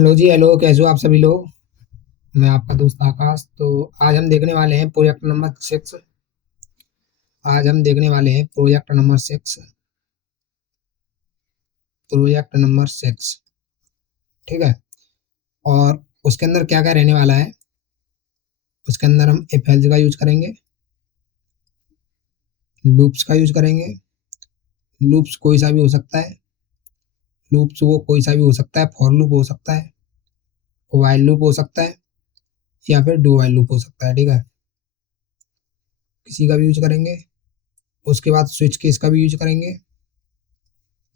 Hello जी। Hello, कैसे हो आप सभी लोग। मैं आपका दोस्त आकाश। तो आज हम देखने वाले हैं प्रोजेक्ट नंबर 6। आज हम देखने वाले हैं प्रोजेक्ट नंबर 6। Project number 6। ठीक है। और उसके अंदर क्या क्या रहने वाला है। उसके अंदर हम इफ एल्स का यूज करेंगे, लूप्स का यूज करेंगे। लूप्स कोई सा भी हो सकता है। लूप्स वो कोई सा भी हो सकता है। फॉर लूप हो सकता है, व्हाइल लूप हो सकता है, या फिर डू व्हाइल लूप हो सकता है। ठीक है। किसी का भी यूज करेंगे। उसके बाद स्विच केस का भी यूज करेंगे,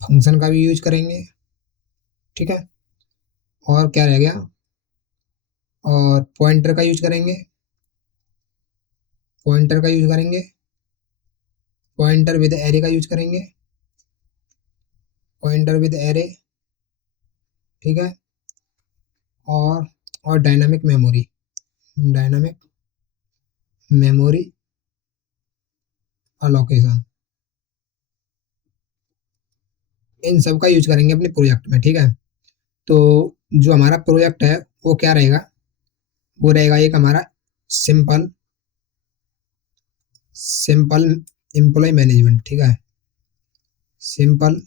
फंक्शन का भी यूज करेंगे। ठीक है। और क्या रह गया। और पॉइंटर का यूज करेंगे। पॉइंटर का यूज करेंगे। पॉइंटर विद एरे का यूज करेंगे। Pointer with array. ठीक है। और dynamic memory. Dynamic memory allocation. इन सब का यूज करेंगे अपने प्रोजेक्ट में। ठीक है। तो जो हमारा प्रोजेक्ट है वो क्या रहेगा। वो रहेगा एक हमारा सिंपल सिंपल एम्प्लॉय मैनेजमेंट। ठीक है। सिंपल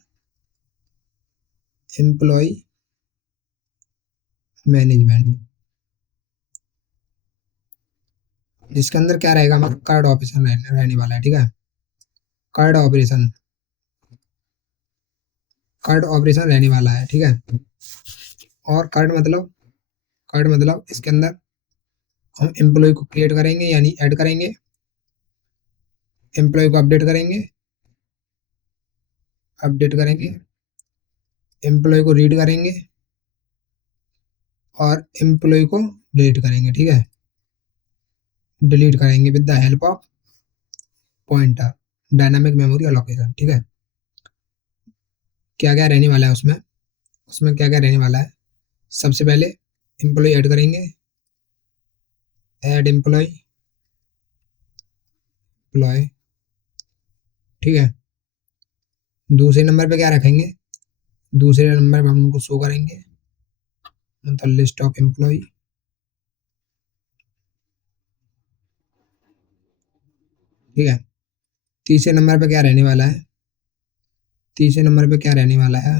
एम्प्लॉय मैनेजमेंट, जिसके अंदर क्या रहेगा, हमारा कार्ड ऑपरेशन रहने वाला है। ठीक है। कार्ड ऑपरेशन, कार्ड ऑपरेशन रहने वाला है। ठीक है। और कार्ड मतलब इसके अंदर हम एम्प्लॉय को क्रिएट करेंगे यानी ऐड करेंगे, एम्प्लॉय को अपडेट करेंगे, एम्प्लॉय को रीड करेंगे और एम्प्लॉय को डिलीट करेंगे। ठीक है। डिलीट करेंगे with the help of pointer, dynamic memory allocation. ठीक है। क्या क्या रहने वाला है उसमें। उसमें क्या क्या रहने वाला है। सबसे पहले एम्प्लॉय ऐड करेंगे, ऐड एम्प्लॉय। एम्प्लॉय। ठीक है। दूसरे नंबर पे क्या रखेंगे। दूसरे नंबर पे हम उनको शो करेंगे मतलब लिस्ट ऑफ एम्प्लॉय। ठीक है। तीसरे नंबर पे क्या रहने वाला है। तीसरे नंबर पे क्या रहने वाला है।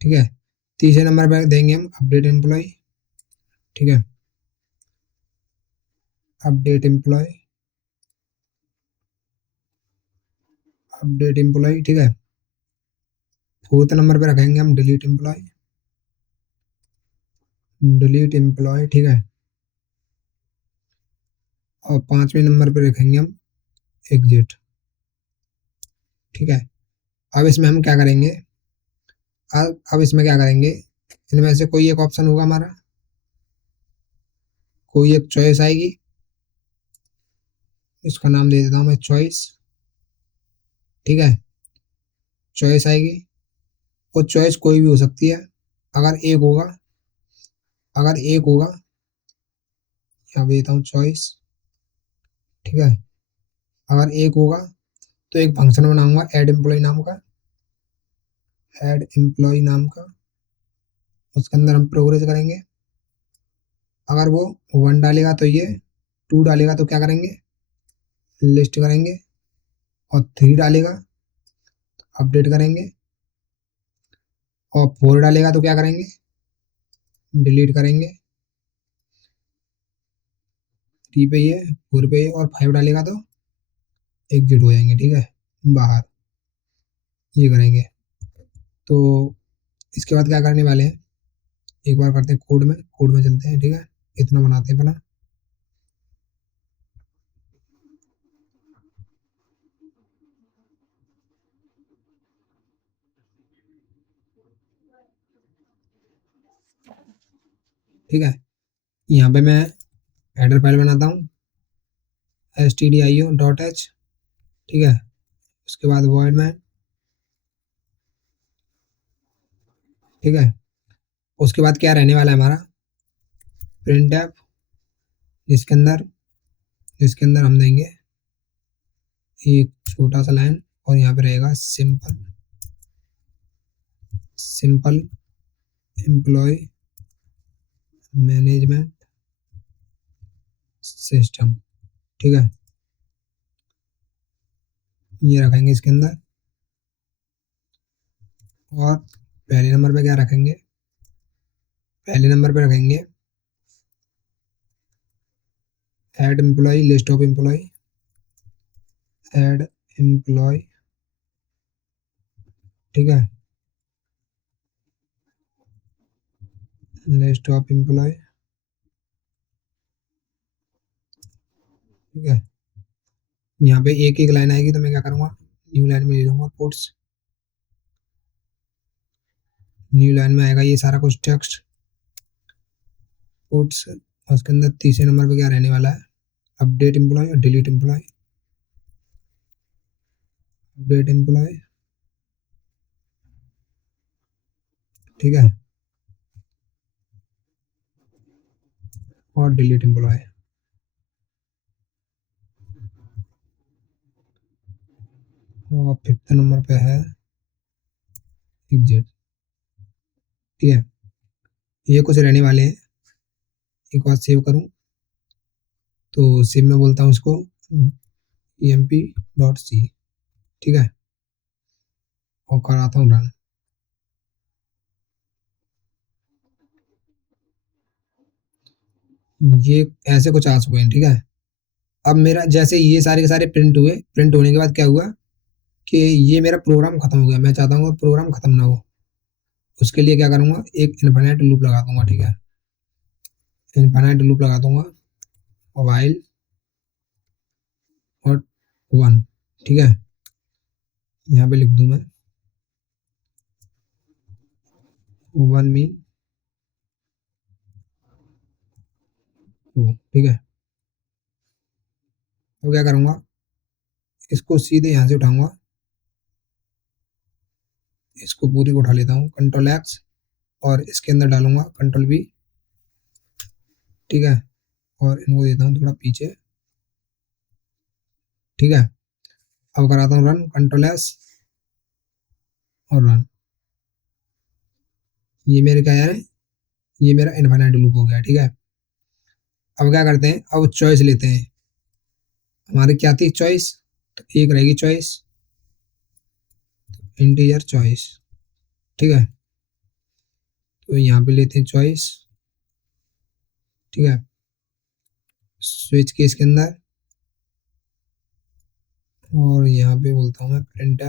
ठीक है। तीसरे नंबर पे देंगे हम अपडेट एम्प्लॉय। ठीक है। Update employee, update employee. ठीक है। फोर्थ नंबर पे रखेंगे हम डिलीट एम्प्लॉय। Delete employ. ठीक है। और पांचवें नंबर पे रखेंगे हम एग्जिट। ठीक है। अब इसमें हम क्या करेंगे। अब इसमें क्या करेंगे। इनमें से कोई एक ऑप्शन होगा हमारा, कोई एक चॉइस आएगी। इसका नाम दे देता हूँ मैं चॉइस। ठीक है। चॉइस आएगी। वो चॉइस कोई भी हो सकती है। अगर एक होगा अगर एक होगा यहाँ पे देता हूँ चॉइस। ठीक है। अगर एक होगा तो एक फंक्शन बनाऊंगा ऐड एम्प्लॉय नाम का। ऐड एम्प्लॉय नाम का। उसके अंदर हम प्रोग्रेस करेंगे। अगर वो वन डालेगा तो ये, टू डालेगा तो क्या करेंगे, लिस्ट करेंगे। और थ्री डालेगा अपडेट करेंगे। और फोर डालेगा तो क्या करेंगे, डिलीट करेंगे। थ्री पे ये, फोर पे ये और फाइव डालेगा तो एग्जिट हो जाएंगे। ठीक है। बाहर ये करेंगे। तो इसके बाद क्या करने वाले हैं, एक बार करते हैं कोड में चलते हैं। ठीक है। इतना बनाते हैं अपना। ठीक है। यहाँ पे मैं हेडर फाइल बनाता हूँ stdio.h। ठीक है। उसके बाद वॉइड में। ठीक है। उसके बाद क्या रहने वाला है हमारा प्रिंट ऐप, जिसके अंदर जिसके अंदर हम देंगे एक छोटा सा लाइन और यहाँ पे रहेगा simple simple employee management system, ठीक है, ये रखेंगे इसके अंदर। और पहले नंबर पे क्या रखेंगे, पहले नंबर पे रखेंगे add employee, list of employee, add employee, ठीक है, लिस्ट ऑफ एम्प्लॉय, ठीक है। यहाँ पे एक एक लाइन आएगी तो मैं क्या करूँगा, न्यू लाइन में ले लूँगा कोट्स, न्यू लाइन में आएगा ये सारा कुछ टेक्स्ट कोट्स। उसके अंदर तीसरे नंबर पे क्या रहने वाला है, अपडेट एम्प्लॉय और डिलीट एम्प्लॉय, अपडेट एम्प्लॉय, ठीक है, और डिलीट एम्प्लॉय। और फिफ्थ नंबर पे है एग्जिट, ठीक है। ये कुछ रहने वाले हैं। एक बार सेव करूं तो सेव में बोलता हूँ इसको emp.c, ठीक है, और कराता हूँ रन। ये ऐसे कुछ आ चुके हैं, ठीक है। अब मेरा जैसे ये सारे के सारे प्रिंट हुए, प्रिंट होने के बाद क्या हुआ कि ये मेरा प्रोग्राम खत्म हो गया। मैं चाहता हूँ प्रोग्राम खत्म ना हो, उसके लिए क्या करूँगा, एक इनफिनिट लूप लगा दूंगा, ठीक है, इनफिनिट लूप लगा दूंगा, वाइल और 1, ठीक है। यहाँ पे लिख दूं मैं 1 मीन 2, ठीक है। तो क्या करूँगा, इसको सीधे यहाँ से उठाऊंगा, इसको पूरी को उठा लेता हूँ, कंट्रोल एक्स, और इसके अंदर डालूंगा कंट्रोल बी, ठीक है, और इनको देता हूँ थोड़ा पीछे, ठीक है। अब कराता हूँ रन, कंट्रोल एस और रन। ये मेरे क्या है, ये मेरा इनफिनिट लूप हो गया, ठीक है। अब क्या करते हैं, अब चॉइस लेते हैं। हमारी क्या थी चॉइस, तो एक रहेगी चॉइस, इंटीजर चॉइस, ठीक है। तो यहाँ पे लेते हैं चॉइस, ठीक है, स्विच केस के अंदर, और यहाँ पे बोलता हूँ मैं प्रिंट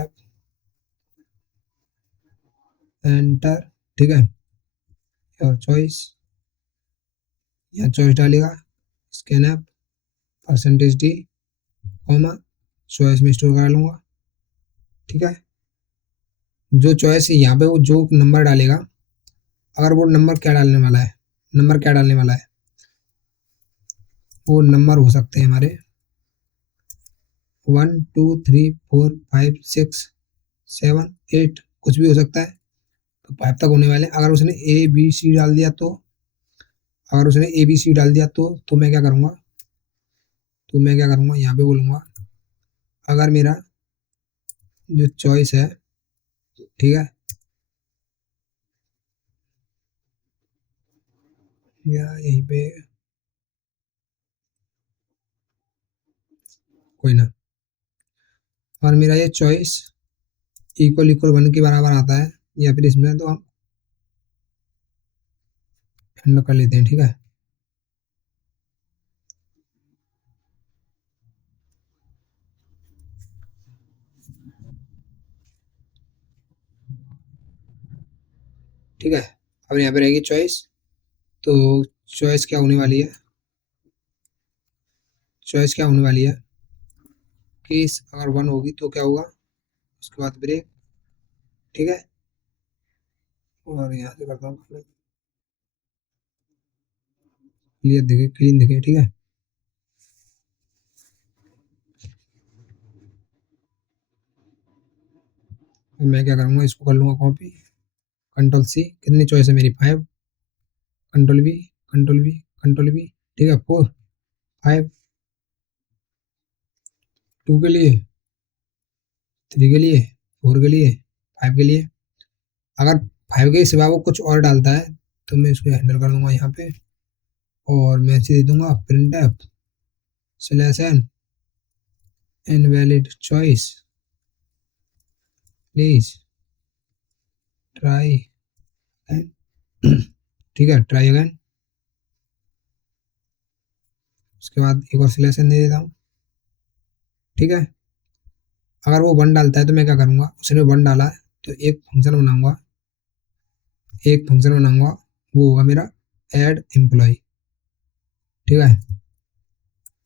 एंटर, ठीक है, और चॉइस, यहाँ चॉइस डालेगा, scan app percentage D comma choice में स्टोर करा लूंगा, ठीक है। जो चॉइस यहाँ पे वो जो नंबर डालेगा, अगर वो नंबर क्या डालने वाला है, नंबर क्या डालने वाला है, वो नंबर हो सकते हैं हमारे 1 2 3 4 5 6 7 8, कुछ भी हो सकता है। तो 5 तक होने वाले। अगर उसने ए बी सी डाल दिया तो, अगर उसने ए बी सी डाल दिया तो मैं क्या करूँगा, तो मैं क्या करूँगा, यहाँ पे बोलूँगा अगर मेरा जो चॉइस है, ठीक है, या यहीं पे कोई ना, और मेरा ये चॉइस इक्वल इक्वल 1 के बराबर आता है या फिर इसमें, तो हम एंड कर लेते हैं, ठीक है। ठीक है, अब यहाँ पे रहेगी चॉइस। तो चॉइस क्या होने वाली है, चॉइस क्या होने वाली है कि अगर 1 होगी तो क्या होगा, उसके बाद ब्रेक, ठीक है, और यहाँ से करता हूँ क्लियर दिखे, क्लीन दिखे, ठीक है। अब मैं क्या करूँगा, इसको कर लूँगा कॉपी, कंट्रोल सी, कितनी चॉइस है मेरी 5, control B, control B, control B, ठीक है, 4 5, 2 के लिए, 3 के लिए, 4 के लिए, 5 के लिए। अगर 5 के सिवा वो कुछ और डालता है तो मैं इसको हैंडल कर दूंगा यहाँ पे, और मैं इसे दे दूंगा print F slash N invalid choice please try again. ठीक है, ट्राई अगेन। उसके बाद एक और स्लैश एन दे देता हूँ। ठीक है, अगर वो 1 डालता है तो मैं क्या करूँगा, उसने 1 डाला है तो एक फंक्शन बनाऊंगा, वो होगा मेरा ऐड एम्प्लॉय। ठीक है,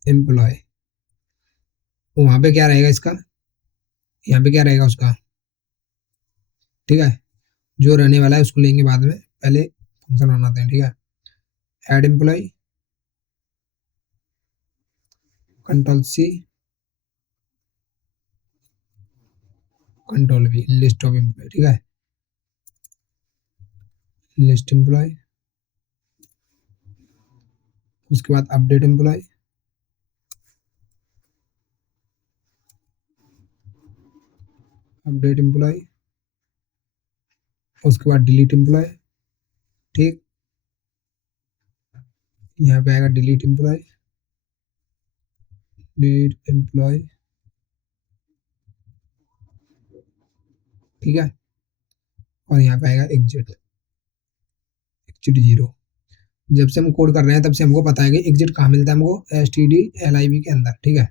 एम्प्लॉय, वहाँ पे क्या रहेगा इसका, यहाँ पे क्या रहेगा उसका। ठीक है, जो रहने वाला है उसको लेंगे बाद में, पहले फंक्शन बनाते हैं। ठीक है, add employee, control C, control V, list of employee. ठीक है, लिस्ट एम्प्लॉय, उसके बाद अपडेट एम्प्लॉय, अपडेट एम्प्लॉय, उसके बाद डिलीट एम्प्लॉय। ठीक, यहाँ पे आएगा डिलीट एम्प्लॉय, डिलीट एम्प्लॉय। ठीक है, और यहाँ पे आएगा एग्जिट, एग्जिट 0। जब से हम कोड कर रहे हैं तब से हमको पता है कि एग्जिट कहाँ मिलता है हमको, stdlib के अंदर। ठीक है,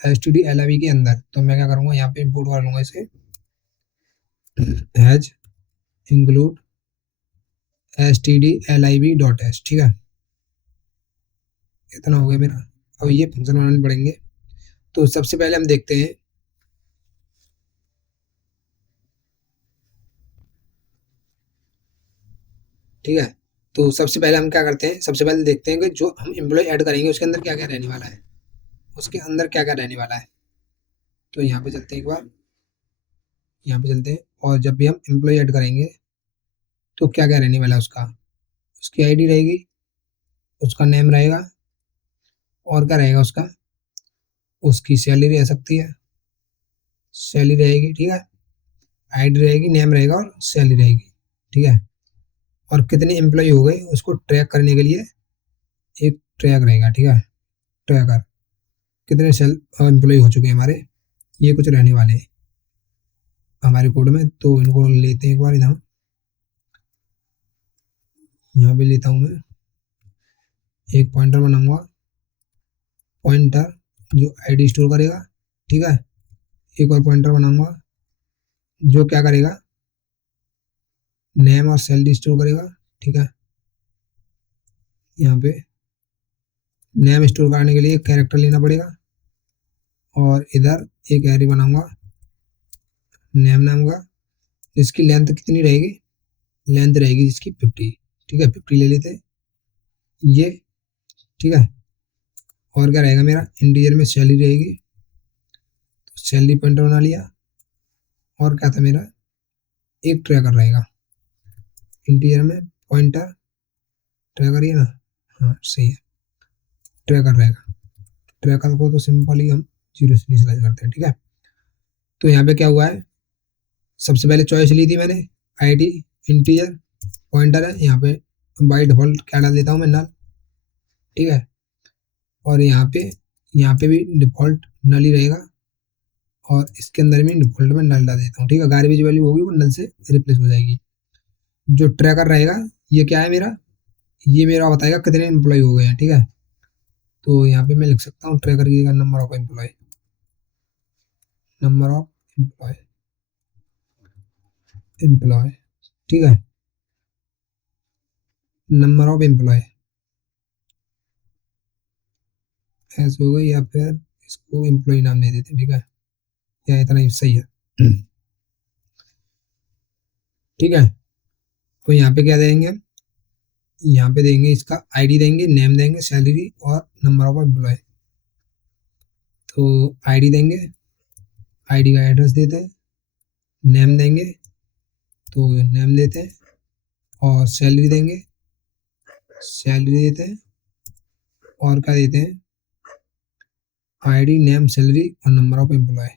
stdlib के अंदर। तो मैं क्या करूँगा, यहाँ पे इंपोर्ट कर लूँगा इसे, हैज इंक्लूड stdlib.h। ठीक है, इतना हो गया मेरा। अब ये फंक्शन बनाने पड़ेंगे। तो सबसे पहले हम देखते हैं, ठीक है, तो सबसे पहले हम क्या करते हैं, सबसे पहले देखते हैं कि जो हम एम्प्लॉय ऐड करेंगे उसके अंदर क्या क्या रहने वाला है, उसके अंदर क्या क्या रहने वाला है। तो यहाँ पे चलते हैं, एक बार यहाँ पे चलते हैं, और जब भी हम एम्प्लॉय ऐड करेंगे तो क्या क्या रहने वाला है उसका, उसकी आईडी रहेगी, उसका नेम रहेगा, और क्या रहेगा उसका, उसकी सैलरी रह सकती है, सैलरी रहेगी। ठीक है, आईडी रहेगी, नेम रहेगा और सैलरी रहेगी। ठीक है, और कितने एम्प्लॉय हो गए उसको ट्रैक करने के लिए एक ट्रैक रहेगा। ठीक है, ट्रैकर, कितने सेल एम्प्लॉय हो चुके हैं हमारे, ये कुछ रहने वाले हैं हमारे कोड में। तो इनको लेते हैं एक बार इधर, यहाँ पे लेता हूँ मैं, एक पॉइंटर बनाऊंगा, पॉइंटर जो आईडी स्टोर करेगा। ठीक है, एक और पॉइंटर बनाऊंगा जो क्या करेगा, नेम और सैलरी स्टोर करेगा। ठीक है, यहाँ पे नेम स्टोर करने के लिए एक कैरेक्टर लेना पड़ेगा, और इधर एक एरे बनाऊंगा नेम नाम का, जिसकी लेंथ कितनी रहेगी, लेंथ रहेगी जिसकी 50। ठीक है, 50 ले लेते हैं ये। ठीक है, और क्या रहेगा मेरा, इंटीजर में सैलरी रहेगी, तो सैलरी पॉइंटर बना लिया। और क्या था मेरा, एक ट्रैकर रहेगा इंटीजर में, पॉइंटर ट्रैकर ही है ना, हाँ सही है, ट्रैकर रहेगा। ट्रैकर को तो सिंपली हम 0 से इनिशियलाइज करते हैं। ठीक है, तो यहाँ पे क्या हुआ है, सबसे पहले चॉइस ली थी मैंने, आईडी इंटीजर पॉइंटर है, यहाँ पे बाई डिफॉल्ट क्या डाल देता हूँ मैं, नल। ठीक है, और यहाँ पे भी डिफॉल्ट नल ही रहेगा, और इसके अंदर भी डिफॉल्ट में नल डाल देता हूँ। ठीक है, गार्बेज वैल्यू होगी वो नल से रिप्लेस हो जाएगी। जो ट्रैकर रहेगा ये क्या है मेरा, ये मेरा बताएगा कितने एम्प्लॉय हो गए हैं। ठीक है, तो यहाँ पे मैं लिख सकता हूँ ट्रैकर की जगह number of employee, number of employee, employee. ठीक है, नंबर ऑफ एम्प्लॉय ऐसे हो गई, या फिर इसको एम्प्लॉय नाम दे देते हैं। ठीक है, या इतना ही सही है। ठीक है, तो यहाँ पे क्या देंगे, यहाँ पे देंगे इसका आईडी देंगे, नेम देंगे, सैलरी और नंबर ऑफ एम्प्लॉय। तो आईडी देंगे, आईडी का एड्रेस देते हैं, नेम देंगे तो नेम देते हैं, और सैलरी देंगे, सैलरी देते हैं, और क्या देते हैं, आईडी नेम सैलरी और number of employee,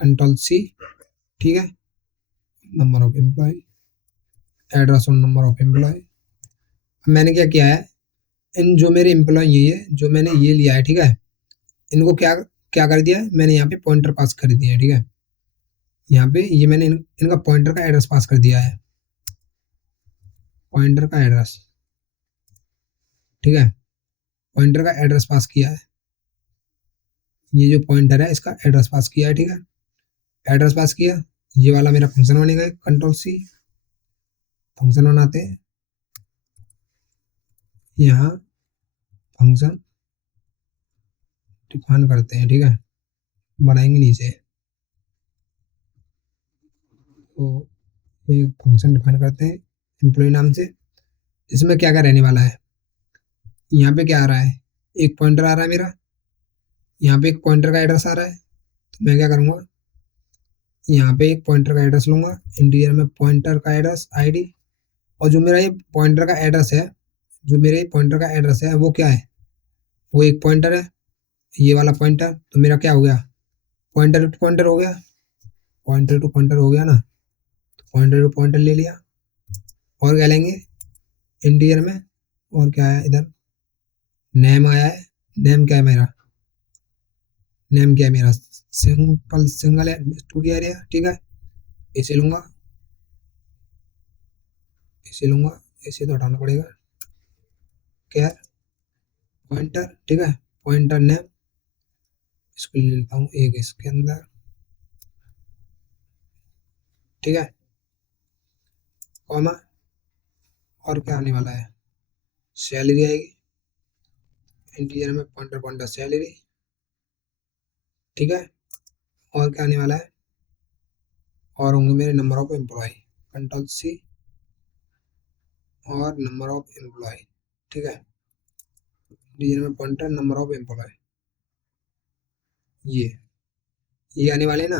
control C. ठीक है, नंबर ऑफ एम्प्लॉय, एड्रेस और नंबर ऑफ एम्प्लॉय। मैंने क्या किया है, इन जो मेरे एम्प्लॉय ये जो मैंने ये लिया है, ठीक है, इनको क्या क्या कर दिया है, मैंने यहाँ पे पॉइंटर पास कर दिया है, ठीक है, यहाँ पे ये मैंने इनका पॉइंटर का एड्रेस पास कर दिया है, पॉइंटर का एड्रेस, ठीक है, पॉइंटर का एड्रेस पास किया है, ये जो पॉइंटर है इसका एड्रेस पास किया है, ठीक है, एड्रेस पास किया, ये वाला मेरा फंक्शन बनेगा, कंट्रोल सी फंक्शन बनाते हैं, यहाँ फंक्शन डिफाइन करते हैं, ठीक है, बनाएंगे नीचे, तो ये फंक्शन डिफाइन करते हैं एम्प्लॉय नाम से। इसमें क्या क्या रहने वाला है, यहाँ पे क्या आ रहा है, एक पॉइंटर आ रहा है मेरा, यहाँ पे एक पॉइंटर का एड्रेस आ रहा है, तो मैं क्या करूँगा, यहाँ पे एक पॉइंटर का एड्रेस लूंगा, इंटीजर में पॉइंटर का एड्रेस आईडी, और जो मेरा ये पॉइंटर का एड्रेस है, जो मेरे पॉइंटर का एड्रेस है वो क्या है, वो एक पॉइंटर है, ये वाला पॉइंटर, तो मेरा क्या हो गया, पॉइंटर टू पॉइंटर हो गया, पॉइंटर टू पॉइंटर हो गया ना, तो पॉइंटर टू पॉइंटर ले लिया, और क्या लेंगे इंटीजर में, और क्या है इधर, नेम आया है, नेम क्या है मेरा, नेम क्या है मेरा, सिंपल सिंगल स्टूडियो एरिया, ठीक है, इसे लूंगा, इसे लूंगा, इसे तो हटाना पड़ेगा, क्या है पॉइंटर, ठीक है, पॉइंटर नेम, इसको ले लेता हूँ एक इसके अंदर, ठीक है, कॉमा, और क्या आने वाला है, सैलरी आएगी, इंटीजर में पॉइंटर पॉइंटर सैलरी, ठीक है, और क्या आने वाला है, और होंगे मेरे number of employee, control C, और नंबर ऑफ एम्प्लॉय, ठीक है, इंटीजर में पॉइंटर नंबर ऑफ एम्प्लॉय, ये आने वाले ना,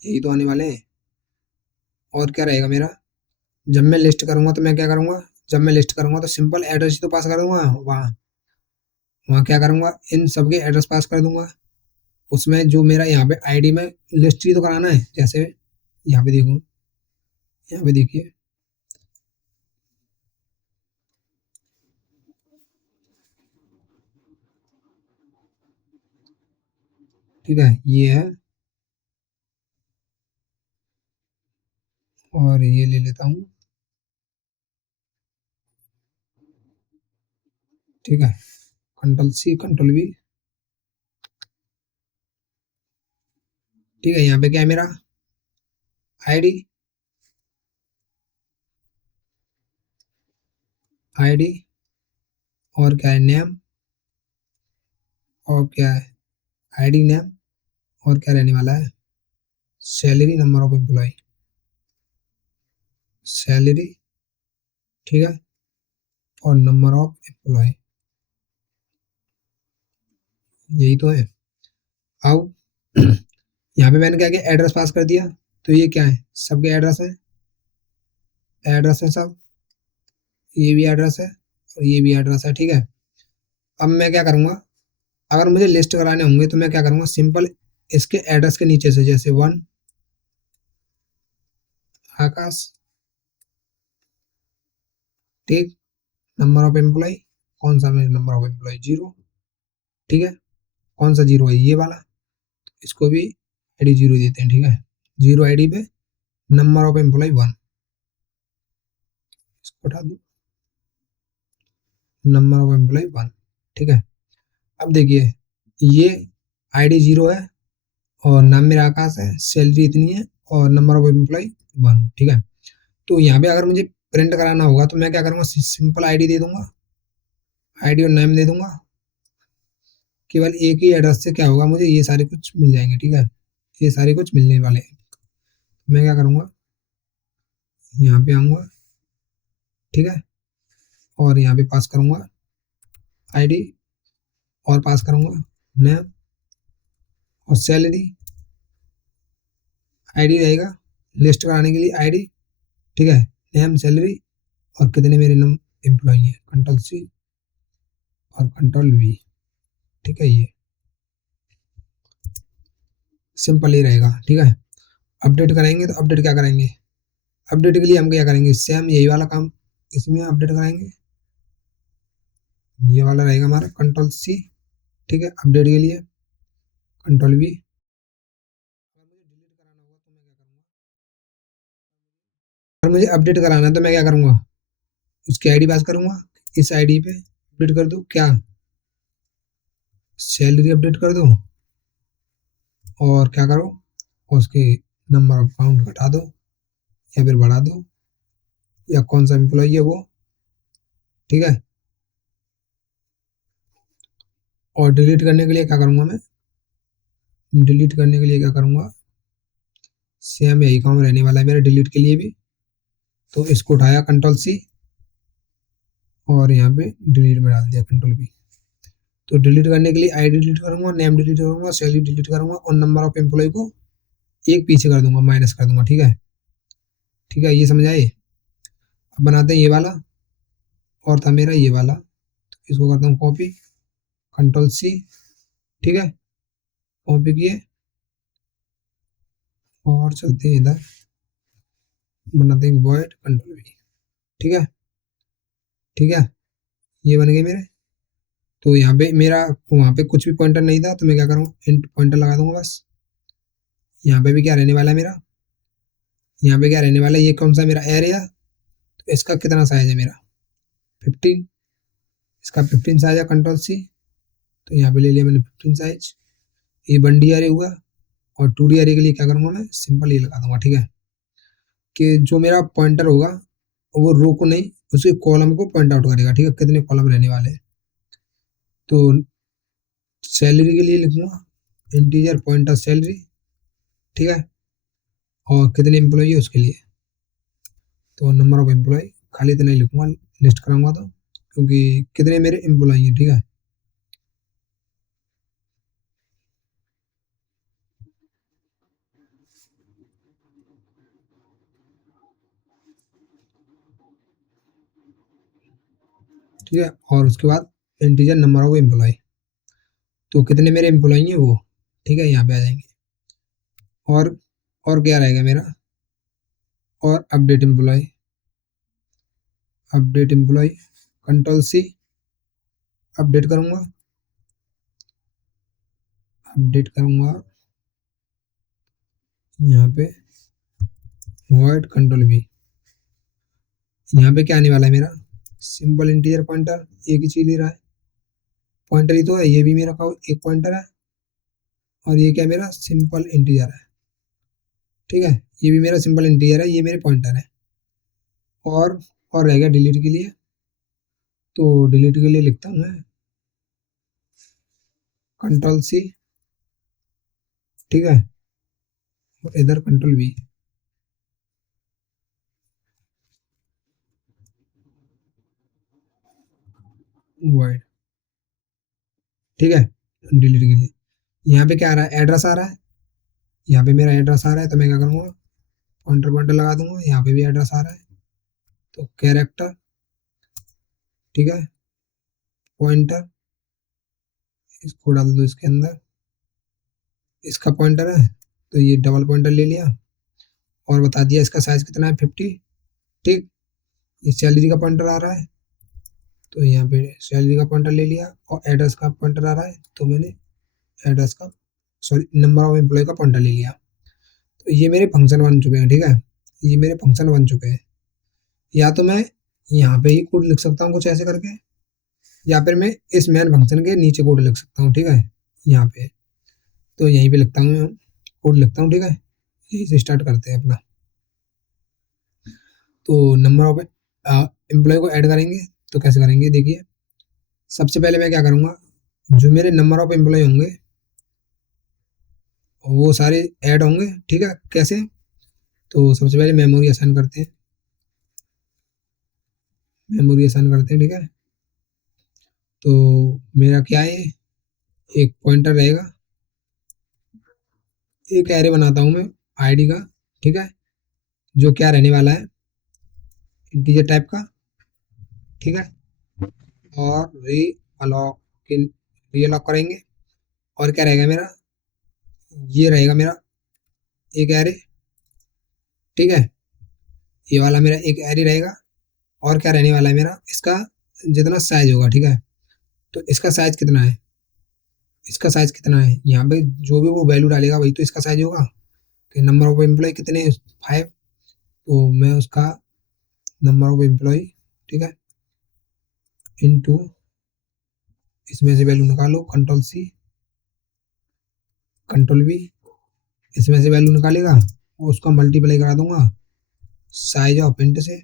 यही तो आने वाले हैं, और क्या रहेगा मेरा, जब मैं लिस्ट करूंगा तो मैं क्या करूंगा, जब मैं लिस्ट करूंगा तो सिंपल एड्रेस ही तो पास कर दूंगा, वहाँ वहाँ क्या करूंगा, इन सबके एड्रेस पास कर दूंगा, उसमें जो मेरा यहाँ पे आईडी में लिस्ट ही तो कराना है, जैसे यहाँ पे देखूँ, यहाँ पे देखिए, ठीक है, ये है, और ये ले लेता हूँ, ठीक है, कंट्रोल सी कंट्रोल वी, ठीक है, यहाँ पे क्या है मेरा आईडी, आईडी, और क्या है नेम, और क्या है आईडी नेम, और क्या रहने वाला है, salary number of employee, salary, ठीक है, और नंबर ऑफ एम्प्लॉय, यही तो है। अब यहाँ पे मैंने क्या किया, एड्रेस पास कर दिया, तो ये क्या है, सबके एड्रेस है, एड्रेस है सब, ये भी एड्रेस है और ये भी एड्रेस है, ठीक है। अब मैं क्या करूँगा, अगर मुझे लिस्ट कराने होंगे तो मैं क्या करूँगा, सिंपल इसके एड्रेस के नीचे से, जैसे 1 आकाश, ठीक, नंबर ऑफ एम्प्लॉय, कौन सा मेरा नंबर ऑफ एम्प्लॉय 0, ठीक है, कौन सा 0 है, ये वाला, इसको भी आईडी 0 देते हैं, ठीक है, 0 आईडी पे नंबर ऑफ एम्प्लॉय 1, इसको उठा दो, नंबर ऑफ एम्प्लॉय 1, ठीक है। अब देखिए, ये आईडी 0 है, और नाम मेरा आकाश है, सैलरी इतनी है, और नंबर ऑफ एम्प्लॉय 1, ठीक है। तो यहाँ पे अगर मुझे प्रिंट कराना होगा तो मैं क्या करूँगा, सिंपल आईडी दे दूंगा, आईडी और नेम दे दूंगा, केवल एक ही एड्रेस से क्या होगा, मुझे ये सारे कुछ मिल जाएंगे, ठीक है, ये सारे कुछ मिलने वाले हैं। मैं क्या करूँगा, यहाँ पे आऊँगा, ठीक है, और यहाँ पे पास करूँगा आईडी, और पास करूँगा नेम, और सैलरी, आईडी रहेगा लिस्ट कराने के लिए आईडी, ठीक है, नेम सैलरी, और कितने मेरे नम एम्प्लॉई हैं, कंट्रोल सी और कंट्रोल वी, ठीक है, ये सिंपल ही रहेगा, ठीक है। अपडेट कराएंगे तो अपडेट क्या करेंगे, अपडेट के लिए हम क्या करेंगे, सेम यही वाला काम इसमें अपडेट कराएंगे। ये वाला रहेगा हमारा कंट्रोल सी, ठीक है, अपडेट के लिए कंट्रोल वी। अगर मुझे अपडेट कराना है तो मैं क्या करूंगा, उसकी आईडी पास करूंगा, इस आईडी पे अपडेट कर दूं क्या, सैलरी अपडेट कर दूं, और क्या करो, उसके नंबर ऑफ अकाउंट घटा दो या फिर बढ़ा दो, या कौन सा एम्प्लॉई है वो, ठीक है। और डिलीट करने के लिए क्या करूंगा मैं, डिलीट करने के लिए क्या करूंगा, सेम यही काम रहने वाला है मेरा डिलीट के लिए भी। तो इसको उठाया कंट्रोल सी और यहाँ पे डिलीट में डाल दिया कंट्रोल बी। तो डिलीट करने के लिए आईडी डिलीट करूंगा, नेम डिलीट करूंगा, सैलरी डिलीट करूंगा और नंबर ऑफ एम्प्लॉय को एक पीछे कर दूंगा, माइनस कर दूंगा, ठीक है। ठीक है, ये समझ आए। अब बनाते हैं ये वाला, और था मेरा ये वाला, तो इसको करता हूँ कॉपी, कंट्रोल सी, ठीक है, कॉपी किए और चलते हैं इधर, बनाते हैं वॉइड कंट्रोल वी, ठीक है। ठीक है, ये बन गए मेरे। तो यहाँ पे मेरा वहाँ पे कुछ भी पॉइंटर नहीं था, तो मैं क्या करूँगा, इंट पॉइंटर लगा दूंगा बस। यहाँ पे भी क्या रहने वाला है मेरा, यहाँ पे क्या रहने वाला है, ये कौन सा मेरा एरिया, तो इसका कितना साइज है मेरा 15, इसका 15 साइज है, कंट्रोल सी, तो यहाँ पे ले लिया मैंने 15 साइज। ये 1D एरे हुआ, और 2D एरे के लिए क्या करूँगा मैं, सिंपल ये लगा दूंगा, ठीक है, कि जो मेरा पॉइंटर होगा वो रो को नहीं, उसके कॉलम को पॉइंट आउट करेगा, ठीक है, कितने कॉलम रहने वाले हैं। तो सैलरी के लिए लिखूंगा इंटीजर पॉइंटर सैलरी, ठीक है, और कितने एम्प्लॉई है उसके लिए, तो नंबर ऑफ एम्प्लॉय खाली इतना ही लिखूंगा, लिस्ट कराऊंगा तो, क्योंकि कितने मेरे एम्प्लॉय हैं, ठीक है। ठीक है, और उसके बाद इंटीजर नंबर ऑफ एम्प्लॉय, तो कितने मेरे एम्प्लॉय हैं वो, ठीक है, यहाँ पे आ जाएंगे। और और क्या रहेगा मेरा, और update employee, update employee control C, update करूंगा, अपडेट करूंगा यहाँ पे वॉइड कंट्रोल वी। यहाँ पे क्या आने वाला है मेरा, सिंपल इंटीजर पॉइंटर, एक ही चीज दे रहा है, पॉइंटर ही तो है, ये भी मेरा एक पॉइंटर है, और ये क्या मेरा सिंपल इंटीजर है, ठीक है, ये भी मेरा सिंपल इंटीजर है, ये मेरे पॉइंटर है। और और रह गया डिलीट के लिए, तो डिलीट के लिए लिखता हूँ मैं कंट्रोल सी, ठीक है, और इधर कंट्रोल वी, वॉइड, ठीक है, डिलीट के लिए। यहाँ पे क्या आ रहा है, एड्रेस आ रहा है, यहाँ पे मेरा एड्रेस आ रहा है, तो मैं क्या करूँगा, पॉइंटर पॉइंटर लगा दूंगा, यहाँ पे भी एड्रेस आ रहा है, तो कैरेक्टर, ठीक है, पॉइंटर, इसको डाल दो इसके अंदर, इसका पॉइंटर है, तो ये डबल पॉइंटर ले लिया, और बता दिया इसका साइज कितना है 50, ठीक। ये सैलरी का पॉइंटर आ रहा है, तो यहाँ पे सैलरी का पॉइंटर ले लिया, और एड्रेस का पॉइंटर आ रहा है, तो मैंने एड्रेस का, सॉरी, नंबर ऑफ एम्प्लॉय का पॉइंटर ले लिया। तो ये मेरे फंक्शन बन चुके हैं, ठीक है, ये मेरे फंक्शन बन चुके हैं। या तो मैं यहाँ पे ही कोड लिख सकता हूँ कुछ ऐसे करके, या फिर मैं इस मेन फंक्शन के नीचे कोड लिख सकता हूँ, ठीक है, यहाँ पे। तो यहीं पे लिखता हूँ, कोड लिखता हूँ, ठीक है, यहीं से स्टार्ट करते हैं अपना। तो नंबर ऑफ एम्प्लॉय को ऐड करेंगे, तो कैसे करेंगे देखिए। सबसे पहले मैं क्या करूँगा, जो मेरे नंबर ऑफ एम्प्लॉय होंगे वो सारे ऐड होंगे, ठीक है, कैसे, तो सबसे पहले मेमोरी असाइन करते हैं, मेमोरी असाइन करते हैं, ठीक है। तो मेरा क्या है, एक पॉइंटर रहेगा, एक एरे बनाता हूँ मैं आईडी का, ठीक है, जो क्या रहने वाला है, इंटीजर टाइप का, ठीक है, और री अलॉक री अलॉक करेंगे। और क्या रहेगा मेरा, ये रहेगा मेरा एक एरे, ठीक है, ये वाला मेरा एक एरे रहेगा। और क्या रहने वाला है मेरा, इसका जितना साइज होगा, ठीक है, तो इसका साइज कितना है, इसका साइज कितना है, यहाँ पे जो भी वो वैल्यू डालेगा वही तो इसका साइज होगा। कि नंबर ऑफ एम्प्लॉय कितने हैं, 5, तो मैं उसका नंबर ऑफ एम्प्लॉय, ठीक है, इनटू इसमें से वैल्यू निकालो, कंट्रोल सी कंट्रोल वी, इसमें से वैल्यू निकालेगा और उसका मल्टीप्लाई करा दूंगा साइज ऑफ इंट से,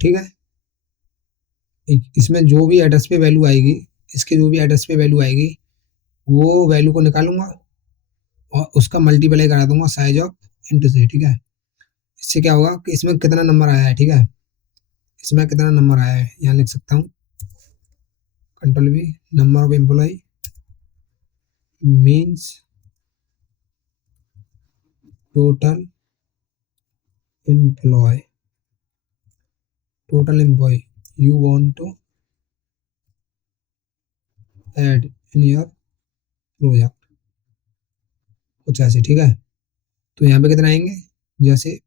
ठीक है। इसमें जो भी एड्रेस पे वैल्यू आएगी, इसके जो भी एड्रेस पे वैल्यू आएगी वो वैल्यू को निकालूंगा और उसका मल्टीप्लाई करा दूंगा साइज ऑफ इंट से, ठीक है। इससे क्या होगा कि इसमें कितना नंबर आया है, ठीक है, इसमें कितना नंबर आया है यहाँ लिख सकता हूँ, control V, number of employee means total employee, total employee you want to add in your project, कुछ ऐसे, ठीक है। तो यहाँ पे कितना आएंगे, जैसे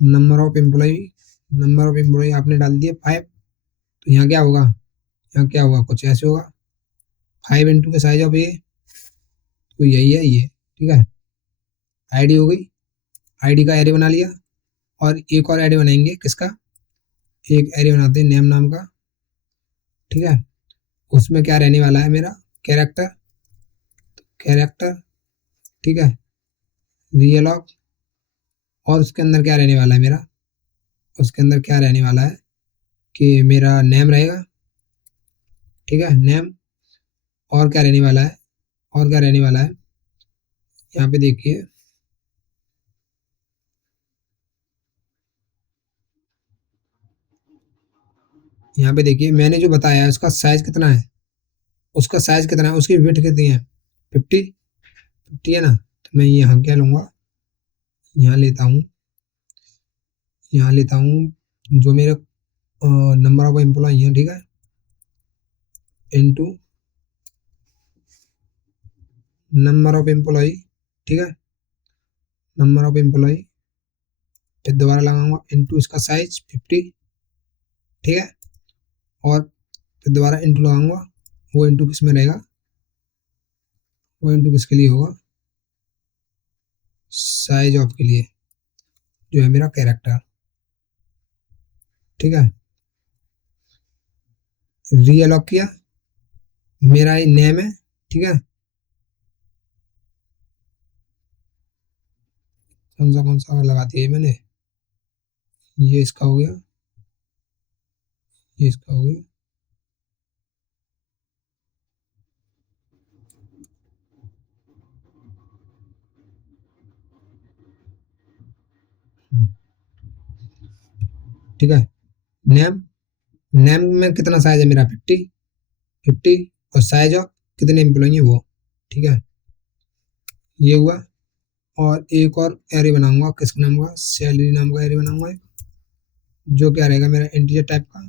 नंबर ऑफ एम्प्लॉय आपने डाल दिया 5, तो यहाँ क्या होगा, यहाँ क्या होगा, कुछ ऐसे होगा, 5 इंटू के साइज ऑफ ये, तो यही है ये, ठीक है। आईडी हो गई, आईडी का एरे बना लिया। और एक और एरे बनाएंगे, किसका, एक एरे बनाते हैं नेम नाम का, ठीक है। उसमें क्या रहने वाला है मेरा, कैरेक्टर, कैरेक्टर, ठीक है, रियलॉग। और उसके अंदर क्या रहने वाला है मेरा, उसके अंदर क्या रहने वाला है कि मेरा नेम रहेगा, ठीक है, नेम। और क्या रहने वाला है, और क्या रहने वाला है, यहाँ पे देखिए, यहाँ पे देखिए मैंने जो बताया है उसका साइज कितना है, उसका साइज कितना है, उसकी विड्थ कितनी है, 50, 50 है ना। तो मैं यहाँ क्या लूँगा, यहाँ लेता हूँ, यहाँ लेता हूँ जो मेरे नंबर ऑफ एम्प्लॉय है, ठीक है, इनटू नंबर ऑफ एम्प्लॉय, ठीक है, नंबर ऑफ एम्प्लॉय, फिर दोबारा लगाऊंगा इनटू इसका साइज 50, ठीक है। और फिर दोबारा इनटू लगाऊंगा, वो इनटू किस में रहेगा, वो इनटू किसके लिए होगा, साइज ऑफ के लिए, जो है मेरा कैरेक्टर, ठीक है। रीअलॉक किया, मेरा ये नेम है, ठीक है, कौन सा लगा दिया मैंने, ये इसका हो गया, ये इसका हो गया, ठीक है। नेम, नेम में कितना साइज है मेरा, 50, 50। और साइज ऑफ कितने एम्प्लॉय है वो, ठीक है, ये हुआ। और एक और एरे बनाऊंगा, किसका नाम का, सैलरी नाम का एरे बनाऊंगा, जो क्या रहेगा मेरा इंटीजर टाइप का।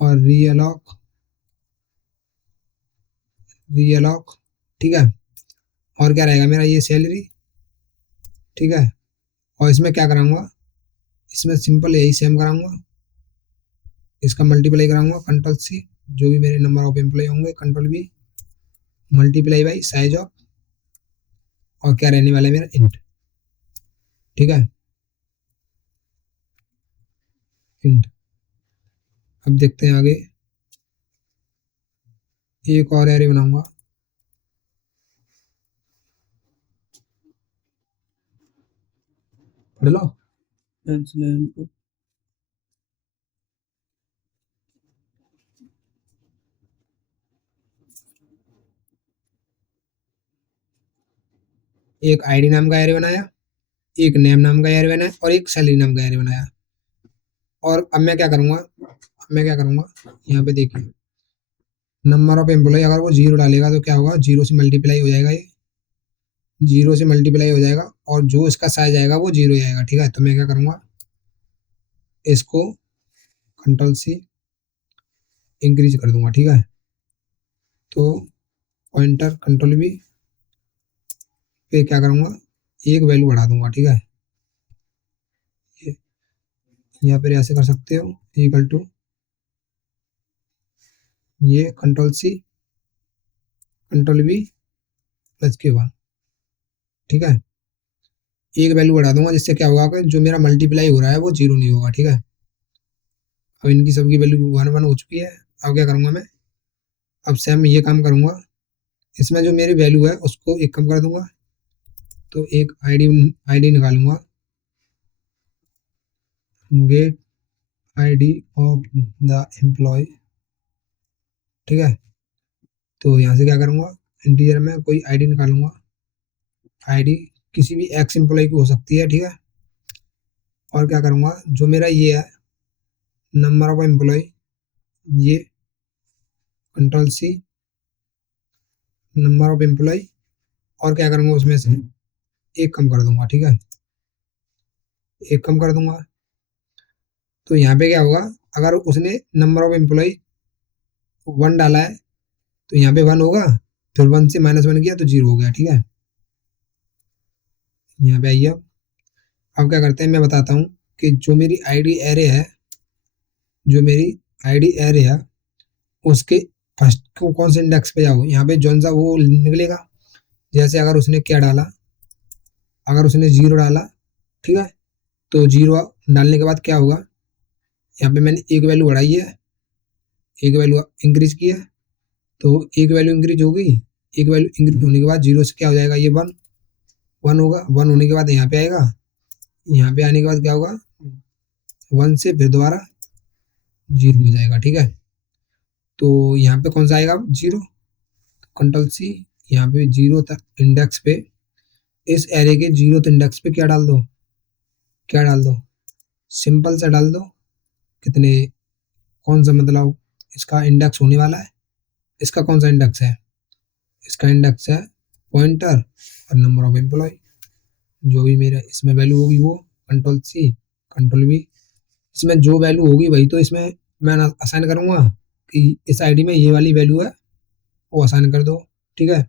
और रीअलॉक, रीअलॉक, ठीक है। और क्या रहेगा मेरा, ये सैलरी, ठीक है। और इसमें क्या कराऊंगा, इसमें सिंपल यही सेम कराऊंगा, इसका मल्टीप्लाई कराऊंगा, कंट्रोल सी, जो भी मेरे नंबर ऑफ एम्प्लॉय होंगे, control B, multiply by size of, और क्या रहने वाला है मेरा इंट, ठीक है, इंट। अब देखते हैं आगे, एक और एरे बनाऊंगा, पढ़ लो, एक आईडी नाम का एरे बनाया, एक नेम नाम का एरे बनाया, और एक सैलरी नाम का एरे बनाया। और अब मैं क्या करूंगा, अब मैं क्या करूंगा, यहाँ पे देखिए, नंबर ऑफ एम्प्लॉय अगर वो 0 डालेगा तो क्या होगा, 0 से मल्टीप्लाई हो जाएगा, ये 0 से मल्टीप्लाई हो जाएगा, और जो इसका साइज आएगा वो 0 आएगा, ठीक है। तो मैं क्या करूंगा, इसको कंट्रोल से इंक्रीज कर दूंगा, ठीक है। तो पॉइंटर कंट्रोल भी पे क्या करूंगा, एक वैल्यू बढ़ा दूंगा, ठीक है। या फिर ऐसे कर सकते हो, इक्वल टू ये control C control V plus के वन, ठीक है। एक वैल्यू बढ़ा दूंगा जिससे क्या होगा कि जो मेरा मल्टीप्लाई हो रहा है वो जीरो नहीं होगा, ठीक है। अब इनकी सबकी वैल्यू वन वन हो चुकी है। अब क्या करूंगा मैं, अब सेम ये काम करूंगा, इसमें जो मेरी वैल्यू है उसको एक कम कर दूंगा, तो एक आईडी आईडी निकालूंगा, get ID of the employee, ठीक है। तो यहाँ से क्या करूंगा, इंटीजर में कोई आईडी निकालूंगा, आईडी किसी भी एक्स एम्प्लॉय की हो सकती है, ठीक है। और क्या करूंगा, जो मेरा ये है नंबर ऑफ एम्प्लॉय, ये control C number of employee, और क्या करूंगा उसमें से एक कम कर दूंगा, ठीक है। एक कम कर दूंगा, तो यहाँ पे क्या होगा, अगर उसने नंबर ऑफ एम्प्लॉय वन डाला है तो यहाँ पे वन होगा, फिर वन से माइनस वन किया तो जीरो हो गया, ठीक है। यहाँ पे आइए, अब क्या करते हैं मैं बताता हूँ कि जो मेरी आईडी एरे है, जो मेरी आईडी एरे है उसके फर्स्ट को कौन से इंडेक्स पे जाओ, यहाँ पे जौन सा वो निकलेगा। जैसे अगर उसने क्या डाला, अगर उसने जीरो डाला, ठीक है, तो जीरो डालने के बाद क्या होगा, यहाँ पे मैंने एक वैल्यू बढ़ाई है, एक वैल्यू इंक्रीज की है, तो एक वैल्यू इंक्रीज होगी, एक वैल्यू इंक्रीज होने के बाद जीरो से क्या हो जाएगा, ये वन वन होगा, वन होने के बाद यहाँ पे आएगा, यहाँ पे आने के बाद क्या होगा, वन से फिर दोबारा जीरो हो जाएगा, ठीक है। तो यहाँ पे कौन सा आएगा, जीरो, कंट्रोल सी, यहाँ पे जीरो तक इंडेक्स पे, इस एरे के जीरो इंडेक्स पे क्या डाल दो, क्या डाल दो, सिंपल सा डाल दो, कितने, कौन सा मतलब इसका इंडेक्स होने वाला है, इसका कौन सा इंडेक्स है, इसका इंडेक्स है पॉइंटर और नंबर ऑफ एम्प्लॉय, जो भी मेरा इसमें वैल्यू होगी वो कंट्रोल सी कंट्रोल वी, इसमें जो वैल्यू होगी वही तो इसमें मैं असाइन करूंगा कि इस आईडी में ये वाली वैल्यू है वो असाइन कर दो, ठीक है।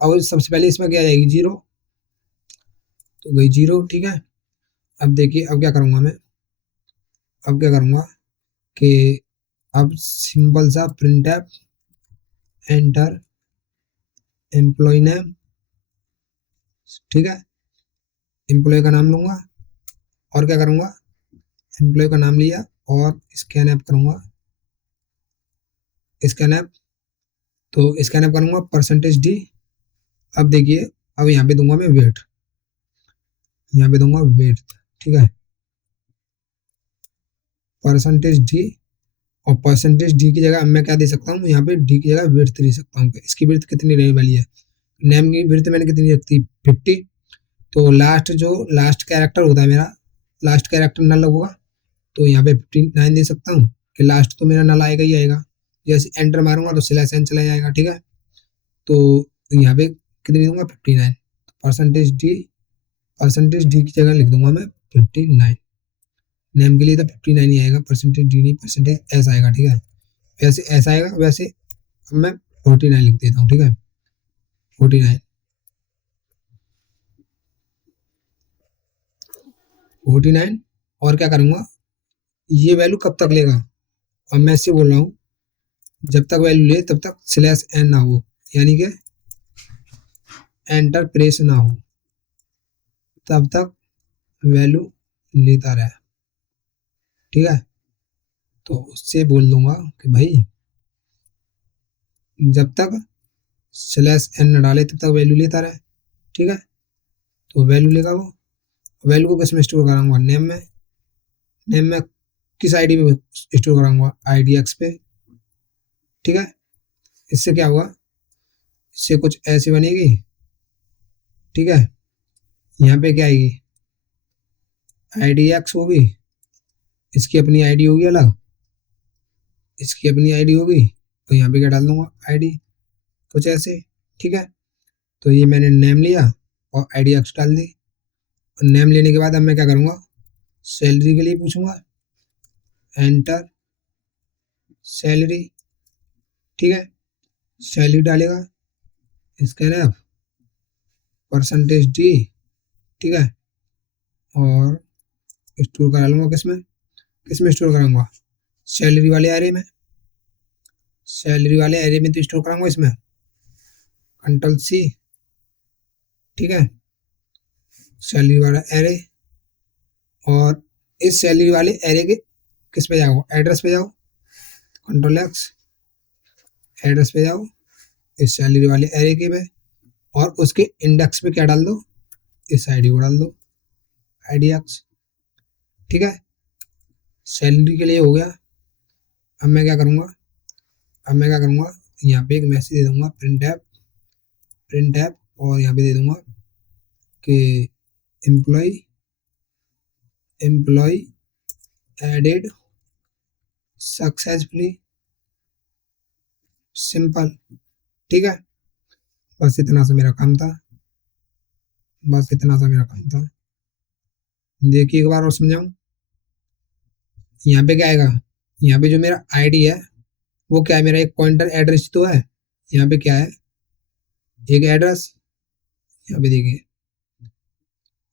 अब सबसे पहले इसमें क्या जाएगी, जीरो, तो गई जीरो, ठीक है। अब देखिए अब क्या करूंगा मैं, अब क्या करूंगा कि अब सिंपल सा print app enter employee name, ठीक है, एम्प्लॉय का नाम लूंगा और क्या करूंगा, एम्प्लॉय का नाम लिया और स्कैन ऐप करूंगा, स्कैन ऐप, तो स्कैन ऐप करूंगा परसेंटेज डी। अब देखिए, अब यहाँ पे दूंगा मैं वेट, यहाँ पे दूंगा वेट, ठीक है, परसेंटेज डी, और परसेंटेज डी की जगह अब मैं क्या दे सकता हूँ, यहाँ पे डी की जगह विड्थ दे सकता हूँ। इसकी विड्थ कितनी रहने वाली है, नेम की विड्थ मैंने कितनी रखती, 50, तो लास्ट कैरेक्टर होता है मेरा, लास्ट कैरेक्टर नल होगा, तो यहाँ पे 59 दे सकता हूँ कि लास्ट तो मेरा नल आएगा ही आएगा। जैसे एंटर मारूंगा तो स्लैश एन चला जाएगा, ठीक है। तो यहाँ पे कितनी दूंगा, 59, परसेंटेज डी की जगह लिख दूंगा मैं 59, नेम के लिए तो 59 ही आएगा, परसेंटेज डी नहीं परसेंटेज एस आएगा, ठीक है। वैसे एस आएगा, वैसे अब मैं 49 लिख देता हूँ, ठीक है, 49, और क्या करूंगा, ये वैल्यू कब तक लेगा, अब मैं इससे बोल रहा हूँ जब तक वैल्यू ले तब तक स्लैश एन ना हो, यानी कि एंटर प्रेस ना हो, तब तक वैल्यू लेता रहे, ठीक है। तो उससे बोल दूंगा कि भाई जब तक स्लैश एन न डाले तब तक वैल्यू लेता रहे, ठीक है। तो वैल्यू लेगा वो, वैल्यू को किस में स्टोर कराऊंगा, नेम में, नेम में किस आईडी पे स्टोर कराऊंगा, आईडी एक्स पे, ठीक है। इससे क्या होगा, इससे कुछ ऐसी बनेगी, ठीक है। यहाँ पे क्या आएगी, आईडी एक्स होगी, इसकी अपनी आईडी होगी अलग, इसकी अपनी आईडी होगी, तो यहाँ पे क्या डाल दूंगा, आईडी कुछ ऐसे, ठीक है। तो ये मैंने नेम लिया और आईडी एक्स डाल दी, और नेम लेने के बाद अब मैं क्या करूँगा, सैलरी के लिए पूछूंगा, एंटर सैलरी, ठीक है, सैलरी डालेगा, स्कैन एफ परसेंटेज डी ठीक है। और स्टोर करा लूंगा किसमें स्टोर कराऊंगा, सैलरी वाले एरे में, सैलरी वाले एरे में तो स्टोर कराऊंगा इसमें, कंट्रोल सी, ठीक है, सैलरी वाला एरे। और इस सैलरी वाले एरे के किस पे जाओ, एड्रेस पे जाओ, कंट्रोल एक्स, एड्रेस पे जाओ इस सैलरी वाले एरे के पे, और उसके इंडेक्स पे क्या डाल दो, इस आईडी को डाल दो, आईडी एक्स, ठीक है। सैलरी के लिए हो गया। अब मैं क्या करूँगा, यहाँ पे एक मैसेज दे दूंगा, प्रिंट ऐप, और यहाँ पे दे दूंगा कि एम्प्लॉय एडेड सक्सेसफुली, सिंपल, ठीक है। बस इतना सा मेरा काम था, देखिए एक बार और समझाऊं। यहाँ पे क्या आएगा, यहाँ पे जो मेरा आईडी है वो क्या है, मेरा एक पॉइंटर एड्रेस तो है, यहाँ पे क्या है, एक एड्रेस, यहाँ पे देखिए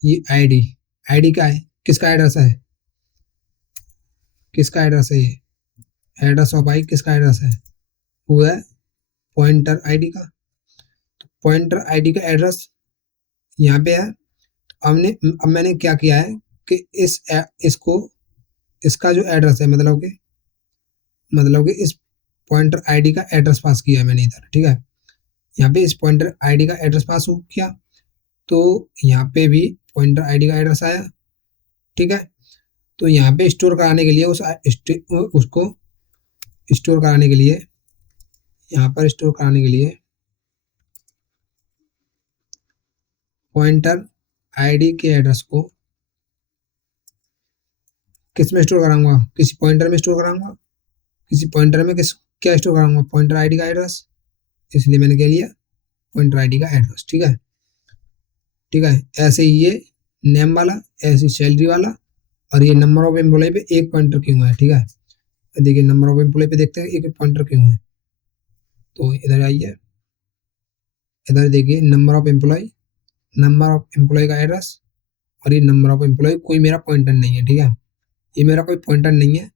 ये आईडी क्या है, किसका एड्रेस है, ये एड्रेस ऑफ आई किसका एड्रेस है, वो है पॉइंटर आईडी का। तो पॉइंटर आईडी का एड्रेस यहाँ पे है। अब मैंने क्या किया है कि इसका जो एड्रेस है, मतलब कि इस पॉइंटर आईडी का एड्रेस पास किया है मैंने इधर, ठीक है। यहाँ पे इस पॉइंटर आईडी का एड्रेस पास हो किया, तो यहाँ पे भी पॉइंटर आईडी का एड्रेस आया, ठीक है। तो यहाँ पे स्टोर कराने के लिए उसको स्टोर कराने के लिए, यहाँ पर स्टोर कराने के लिए पॉइंटर आईडी के एड्रेस को किस में स्टोर कराऊंगा, किसी पॉइंटर में स्टोर कराऊंगा, क्या स्टोर कराऊंगा, पॉइंटर आईडी का एड्रेस, इसलिए मैंने क्या लिया, पॉइंटर आईडी का एड्रेस, ठीक है। ऐसे ही ये नेम वाला, ऐसे सैलरी वाला, और ये नंबर ऑफ एम्प्लॉय पे एक पॉइंटर क्यों है, ठीक है। देखिए नंबर ऑफ एम्प्लॉय पे देखते हैं एक पॉइंटर क्यों है, तो इधर आइए, इधर देखिए नंबर ऑफ एम्प्लॉय का एड्रेस, और ये नंबर ऑफ एम्प्लॉय कोई मेरा पॉइंटर नहीं है, ठीक है, ये मेरा कोई पॉइंटर नहीं है,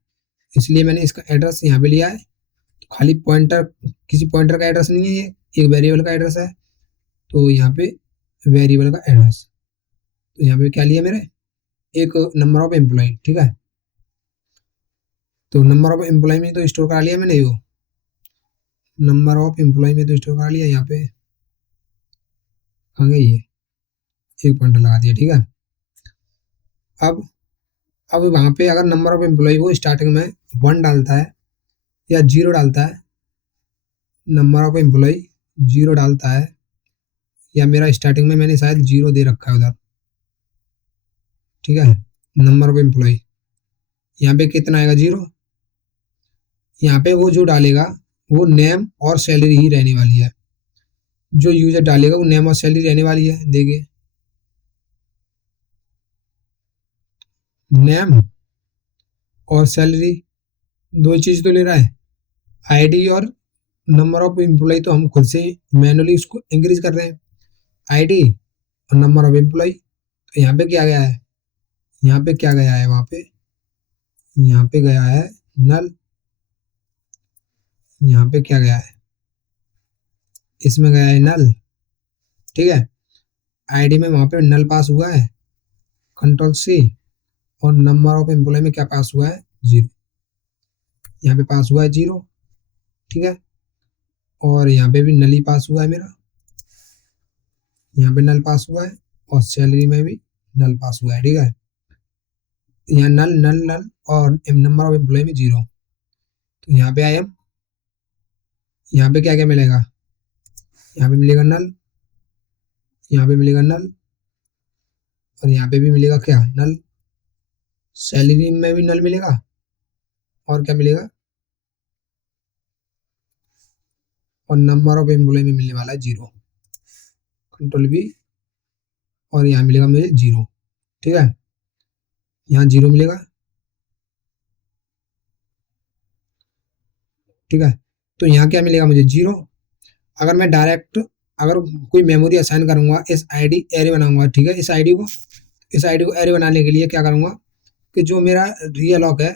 इसलिए मैंने इसका एड्रेस यहाँ पे लिया है। तो खाली पॉइंटर, किसी पॉइंटर का एड्रेस नहीं है, ये एक वेरिएबल का एड्रेस है, तो यहाँ पे वेरिएबल का एड्रेस, तो यहाँ पे क्या लिया मेरे, एक नंबर ऑफ एम्प्लॉय, ठीक है। तो नंबर ऑफ एम्प्लॉय में तो स्टोर करा लिया मैंने, वो नंबर ऑफ एम्प्लॉय में तो स्टोर करा लिया, यहाँ पे कहाँ गई ये, एक पॉइंटर लगा दिया, ठीक है। अब वहाँ पे अगर नंबर ऑफ एम्प्लॉय वो स्टार्टिंग में 1 डालता है या 0 डालता है, नंबर ऑफ एम्प्लॉय 0 डालता है, या मेरा स्टार्टिंग में मैंने शायद 0 दे रखा है उधर, ठीक है। नंबर ऑफ एम्प्लॉय यहाँ पे कितना आएगा, 0। यहाँ पे वो जो डालेगा वो नेम और सैलरी ही रहने वाली है, जो यूजर डालेगा वो नेम और सैलरी रहने वाली है। देखिए नेम और सैलरी दो चीज तो ले रहा है, आईडी और नंबर ऑफ एम्प्लॉय तो हम खुद से मैनुअली उसको इंक्रीज कर रहे हैं, आईडी और नंबर ऑफ एम्प्लॉय। तो यहाँ पे क्या गया है, वहाँ पे यहाँ पे गया है नल, यहाँ पे क्या गया है, इसमें गया है नल, ठीक है। आईडी में वहाँ पे नल पास हुआ है, कंट्रोल सी, और नंबर ऑफ एम्प्लॉय में क्या पास हुआ है, 0, यहाँ पे पास हुआ है 0, ठीक है। और यहाँ पे भी नल ही पास हुआ है मेरा, यहाँ पे नल पास हुआ है, और सैलरी में भी नल पास हुआ है, ठीक है। यहाँ नल नल नल और नंबर ऑफ एम्प्लॉय में 0, तो यहाँ पे आई एम, यहाँ पे क्या क्या मिलेगा, यहाँ पे मिलेगा नल, यहाँ पे मिलेगा नल, और यहाँ पे भी मिलेगा क्या, नल, सैलरी में भी नल मिलेगा, और क्या मिलेगा, और नंबर ऑफ एम्प्लॉय में मिलने वाला है 0, कंट्रोल बी, और यहाँ मिलेगा मुझे 0, ठीक है। यहाँ 0 मिलेगा, ठीक है। तो यहाँ क्या मिलेगा मुझे, 0। अगर मैं डायरेक्ट अगर कोई मेमोरी असाइन करूंगा, इस आईडी एरे बनाऊंगा, ठीक है, इस आईडी को एरे बनाने के लिए क्या करूंगा कि जो मेरा रियल लॉक है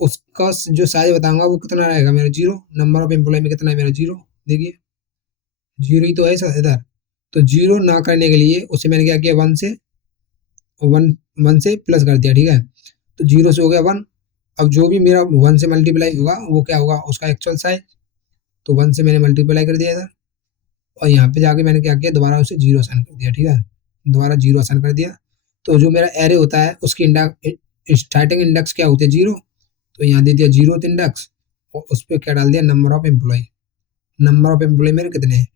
उसका जो साइज बताऊंगा वो कितना रहेगा मेरा 0, नंबर ऑफ एम्प्लॉय में कितना है मेरा 0, देखिए 0 ही तो है सर इधर। तो 0 ना करने के लिए उसे मैंने क्या किया, 1 से प्लस कर दिया, ठीक है। तो 0 से हो गया 1। अब जो भी मेरा 1 से मल्टीप्लाई होगा वो क्या होगा, उसका एक्चुअल साइज। तो 1 से मैंने मल्टीप्लाई कर दिया इधर, और यहाँ पे जाके मैंने क्या किया, दोबारा उसे 0 असाइन कर दिया, ठीक है, दोबारा 0 असाइन कर दिया। तो जो मेरा एरे होता है उसकी स्टार्टिंग इंडेक्स क्या होती है, 0। तो यहाँ दे दिया 0th इंडेक्स, और उस पर क्या डाल दिया, number of employee. Number of employee मेरे कितने हैं,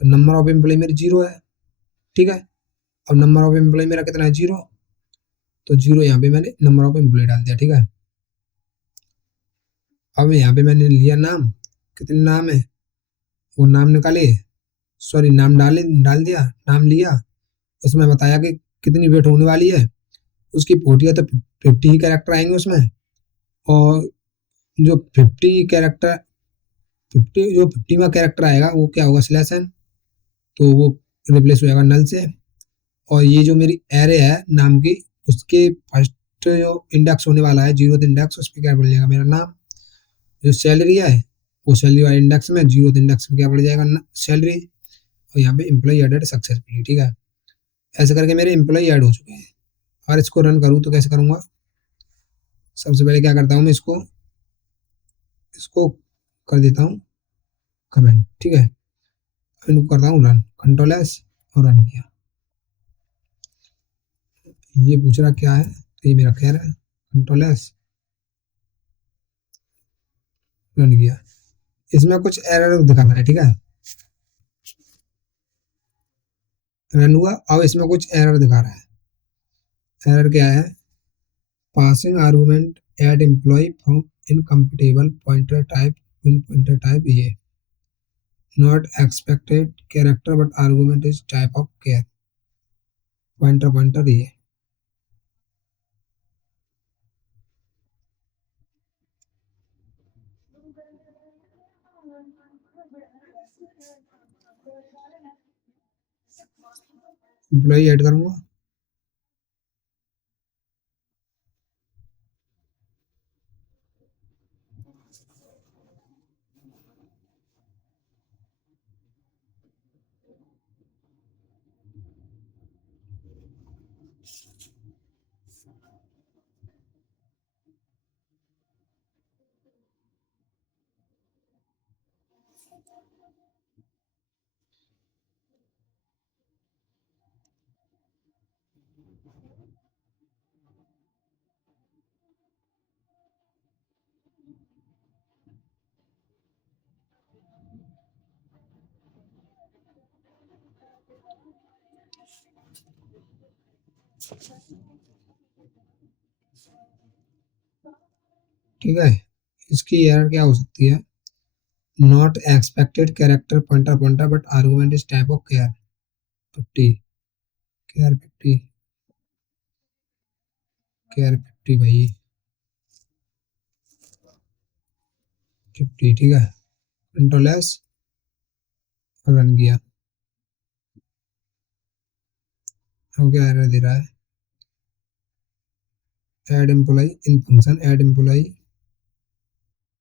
तो नंबर ऑफ एम्प्लॉय मेरे 0 है, ठीक है। अब नंबर ऑफ एम्प्लॉय मेरा कितना है, 0। तो 0 यहाँ पे मैंने नंबर ऑफ एम्प्लॉय डाल दिया, ठीक है। अब यहाँ पे मैंने लिया नाम, कितने नाम है वो नाम निकाले, सॉरी नाम डाल दिया, नाम लिया, उसमें बताया कि कितनी वेट होने वाली है उसकी, 40 है तो 50 ही कैरेक्टर आएंगे उसमें। और जो 50वां कैरेक्टर आएगा वो क्या होगा, स्लैश n, तो वो रिप्लेस हो जाएगा नल से। और ये जो मेरी एरे है नाम की, उसके फर्स्ट जो इंडेक्स होने वाला है 0th इंडेक्स, उस पर क्या बढ़ जाएगा मेरा नाम। जो सैलरी है वो सैलरी वाले इंडेक्स में 0th इंडेक्स में क्या बढ़ जाएगा, सैलरी। और यहाँ पे एम्प्लॉय एडेड सक्सेसफुली, ठीक है। ऐसे करके मेरे एम्प्लॉय ऐड हो चुके हैं। और इसको रन करूँ तो कैसे करूँगा, सबसे पहले क्या करता हूँ मैं, इसको कर देता हूँ कमेंट, ठीक है। इनको करता हूँ रन, कंट्रोल S, और रन किया। ये पूछ रहा क्या है, तो ये मेरा खैर है, कंट्रोल S, रन किया। इसमें कुछ एरर दिखा रहा है, ठीक है, रन हुआ। अब इसमें कुछ एरर दिखा रहा है। एरर क्या है, passing argument add employ from incompatible pointer type in pointer type, ये not expected character but argument is type of char, pointer ये। एम्प्लॉय ऐड करूंगा, ठीक है। इसकी एरर क्या हो सकती है, not expected character pointer but argument is type of char 50, char 50, char 50 भाई 50, ठीक है। कंट्रोल S, रन किया। अब क्या एरर दे रहा है, add employee in function add employ.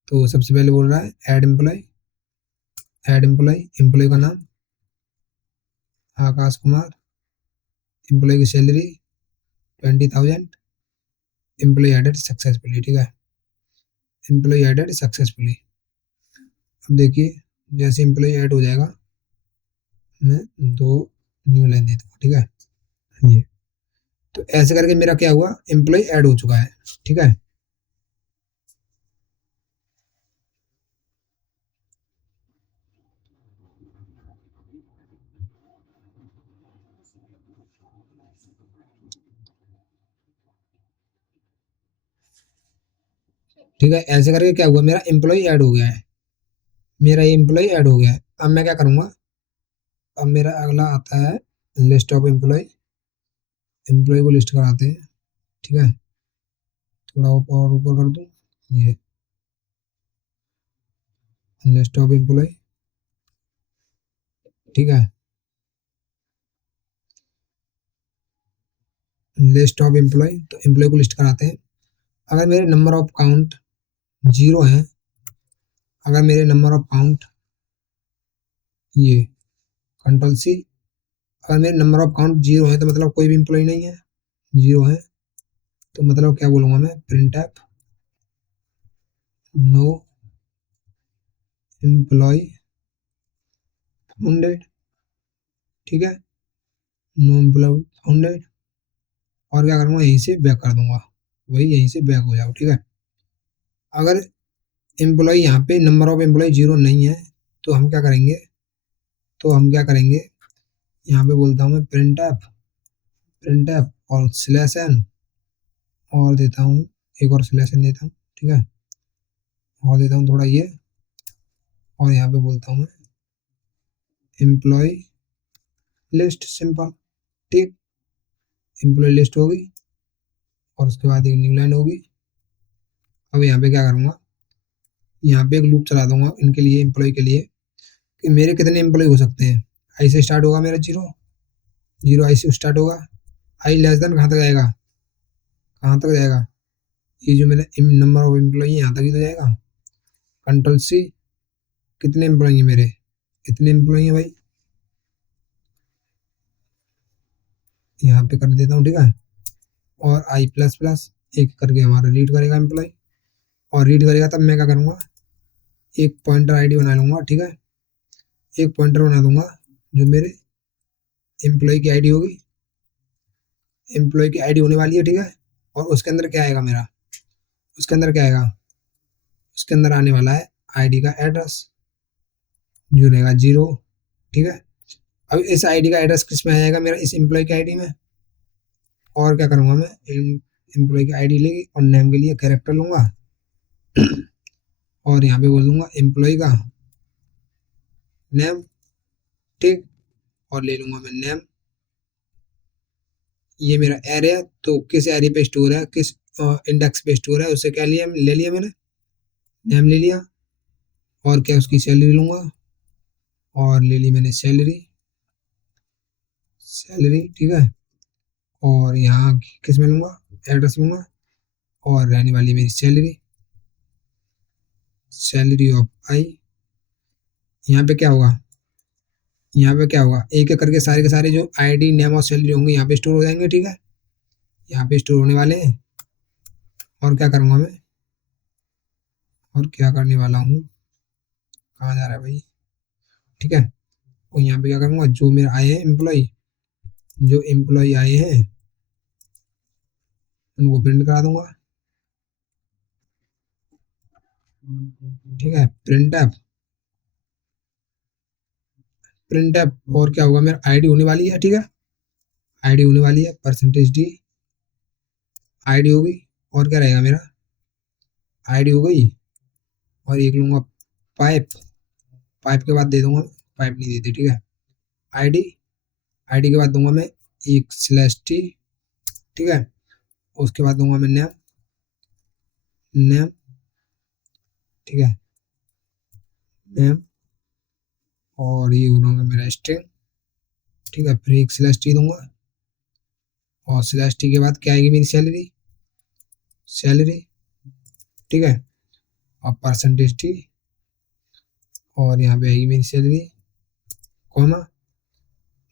तो सबसे पहले बोल रहा है ऐड एम्प्लॉय, एम्प्लॉय का नाम आकाश कुमार, एम्प्लॉय की सैलरी 20,000, एम्प्लॉय एडेड सक्सेसफुली, ठीक है, एम्प्लॉय एडेड सक्सेसफुली। अब देखिए जैसे एम्प्लॉय ऐड हो जाएगा, मैं 2 न्यू लाइन दे दूंगा, ठीक है। ये तो ऐसे करके मेरा क्या हुआ, एम्प्लॉय ऐड हो चुका है, ठीक है। ठीक है, ऐसे करके क्या हुआ, मेरा एम्प्लॉय ऐड हो गया है, मेरा एम्प्लॉय ऐड हो गया है। अब मैं क्या करूंगा, अब मेरा अगला आता है लिस्ट ऑफ एम्प्लॉय, एम्प्लॉय को लिस्ट कराते हैं, ठीक है। थोड़ा और ऊपर कर दूं, ये लिस्ट ऑफ एम्प्लॉय, ठीक है। लिस्ट ऑफ एम्प्लॉय, तो एम्प्लॉय को लिस्ट कराते हैं। अगर मेरे नंबर ऑफ काउंट 0 है, अगर मेरे नंबर ऑफ काउंट ये कंट्रोल सी, अगर मेरे नंबर ऑफ काउंट 0 है तो मतलब कोई भी एम्प्लॉय नहीं है, 0 है, तो मतलब क्या बोलूँगा मैं, printf no employee founded, ठीक है, नो एम्प्लॉय फाउंडेड, और क्या करूँगा, यहीं से बैक कर दूंगा, वही यहीं से बैक हो जाओ, ठीक है। अगर एम्प्लॉय यहाँ पे नंबर ऑफ एम्प्लॉय 0 नहीं है तो हम क्या करेंगे, यहाँ पे बोलता हूँ मैं प्रिंट एफ और स्लैश एन, और देता हूँ एक और स्लैश एन देता हूँ, ठीक है, और देता हूँ थोड़ा ये, और यहाँ पे बोलता हूँ मैं एम्प्लॉय लिस्ट सिंपल, ठीक, एम्प्लॉय लिस्ट होगी, और उसके बाद एक न्यू लाइन होगी। अब यहाँ पे क्या करूँगा, यहाँ पे एक लूप चला दूंगा इनके लिए, एम्प्लॉय के लिए, कि मेरे कितने एम्प्लॉय हो सकते हैं। आई से स्टार्ट होगा मेरा 0 आई से स्टार्ट होगा, आई लेस देन कहाँ तक जाएगा, कहाँ तक जाएगा, ये जो मेरा नंबर ऑफ एम्प्लॉय यहाँ तक ही तो जाएगा। कंट्रोल सी, कितने एम्प्लॉय हैं मेरे, इतने एम्प्लॉय हैं भाई, यहाँ पे कर देता हूँ, ठीक है, और आई प्लस प्लस एक करके हमारा रीड करेगा एम्प्लॉय, और रीड करेगा तब मैं क्या करूँगा, एक पॉइंटर आईडी बना लूँगा, ठीक है, एक पॉइंटर बना दूंगा जो मेरे एम्प्लॉय की आईडी होगी, एम्प्लॉय की आईडी होने वाली है, ठीक है, और उसके अंदर क्या आएगा मेरा, उसके अंदर क्या आएगा, उसके अंदर आने वाला है आईडी का एड्रेस जो रहेगा 0, ठीक है। अब इस आईडी का एड्रेस किस में आ जाएगा मेरा, इस एम्प्लॉय की आईडी में, और क्या करूँगा मैं, एम्प्लॉय की आईडी लेगी और नेम के लिए कैरेक्टर लूँगा, और यहाँ पे बोल दूंगा एम्प्लॉय का नेम, ठीक, और ले लूँगा मैं नेम, ये मेरा एरे है, तो किस एरे पे स्टोर है, किस इंडेक्स पे स्टोर है, उससे क्या लिया, ले लिया मैंने, नेम ले लिया, और क्या उसकी सैलरी लूँगा, और ले ली मैंने सैलरी, ठीक है, और यहाँ किस में लूँगा, एड्रेस लूँगा, और रहने वाली मेरी सैलरी ऑफ आई। यहाँ पे क्या होगा, यहाँ पे क्या होगा, एक एक करके सारे के सारे जो आईडी नेम और सैलरी होंगे यहाँ पे स्टोर हो जाएंगे, ठीक है, यहाँ पे स्टोर होने वाले हैं। और क्या करूँगा मैं, और क्या करने वाला हूँ, कहाँ जा रहा है भाई, ठीक है, और यहाँ पे क्या करूँगा, जो मेरे आए हैं एम्प्लॉय, जो एम्प्लॉय आए हैं उनको प्रिंट करा दूंगा, ठीक है, प्रिंट एफ, और क्या होगा, मेरा आईडी होने वाली है, ठीक है, आईडी होने वाली है, परसेंटेज डी आईडी होगी, और क्या रहेगा मेरा, आईडी हो गई, और एक लूँगा पाइप, पाइप के बाद दे दूंगा, पाइप नहीं देती, ठीक है, आईडी, आईडी के बाद दूंगा मैं एक स्लैश टी, ठीक है, उसके बाद दूंगा मैं नेम, ठीक है, नेम, और ये होगा मेरा स्ट्रिंग, ठीक है, फिर एक स्लैश टी दूंगा, और स्लैश टी के बाद क्या आएगी मेरी सैलरी, ठीक है, और परसेंटेज टी, और यहाँ पे आएगी मेरी सैलरी, कॉमा,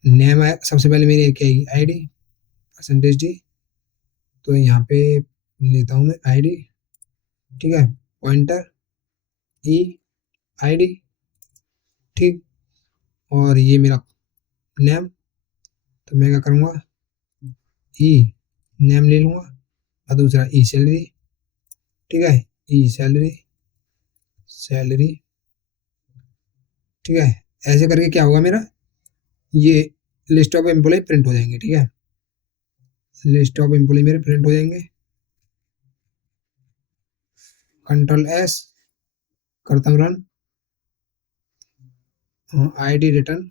नेम आए सबसे पहले मेरी क्या आएगी, आईडी, परसेंटेज डी, तो यहाँ पे लेता हूँ मैं आईडी, ठीक है, पॉइंटर ई आईडी, ठीक, और ये मेरा नेम, तो मैं क्या करूँगा, ई नेम ले लूँगा, और दूसरा ई सैलरी, ठीक है, ई सैलरी, ठीक है, ऐसे करके क्या होगा मेरा, ये लिस्ट ऑफ एम्प्लॉय प्रिंट हो जाएंगे, ठीक है, लिस्ट ऑफ एम्प्लॉय मेरे प्रिंट हो जाएंगे। कंट्रोल एस करता हूँ run, ID return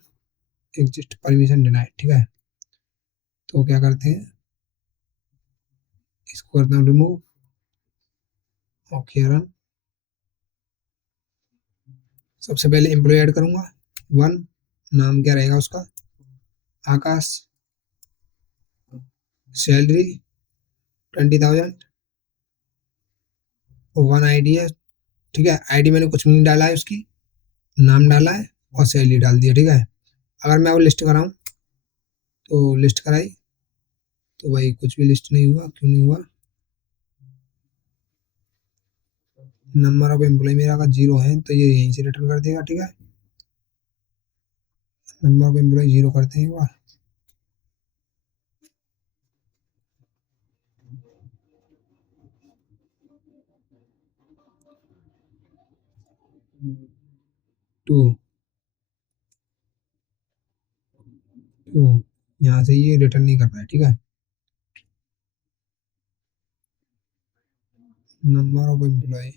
exist permission denied, ठीक है, तो क्या करते हैं, इसको करता हूँ रिमूव, ओके रन, सबसे पहले एम्प्लॉय ऐड करूंगा 1, नाम क्या रहेगा उसका, आकाश, सैलरी 20,000, वन आईडी है, ठीक है। आईडी मैंने कुछ भी नहीं डाला है, उसकी नाम डाला है और सैलरी डाल दिया, ठीक है। अगर मैं वो लिस्ट कराऊं तो लिस्ट कराई तो भाई कुछ भी लिस्ट नहीं हुआ, क्यों नहीं हुआ? नंबर ऑफ एम्प्लॉय मेरा अगर 0 है तो ये यहीं से रिटर्न कर देगा, ठीक है। नंबर ऑफ एम्प्लॉय 0 करते हैं एक बार। टू टू यहाँ से ये रिटर्न नहीं कर रहा है, ठीक है। नंबर ऑफ एम्प्लॉय,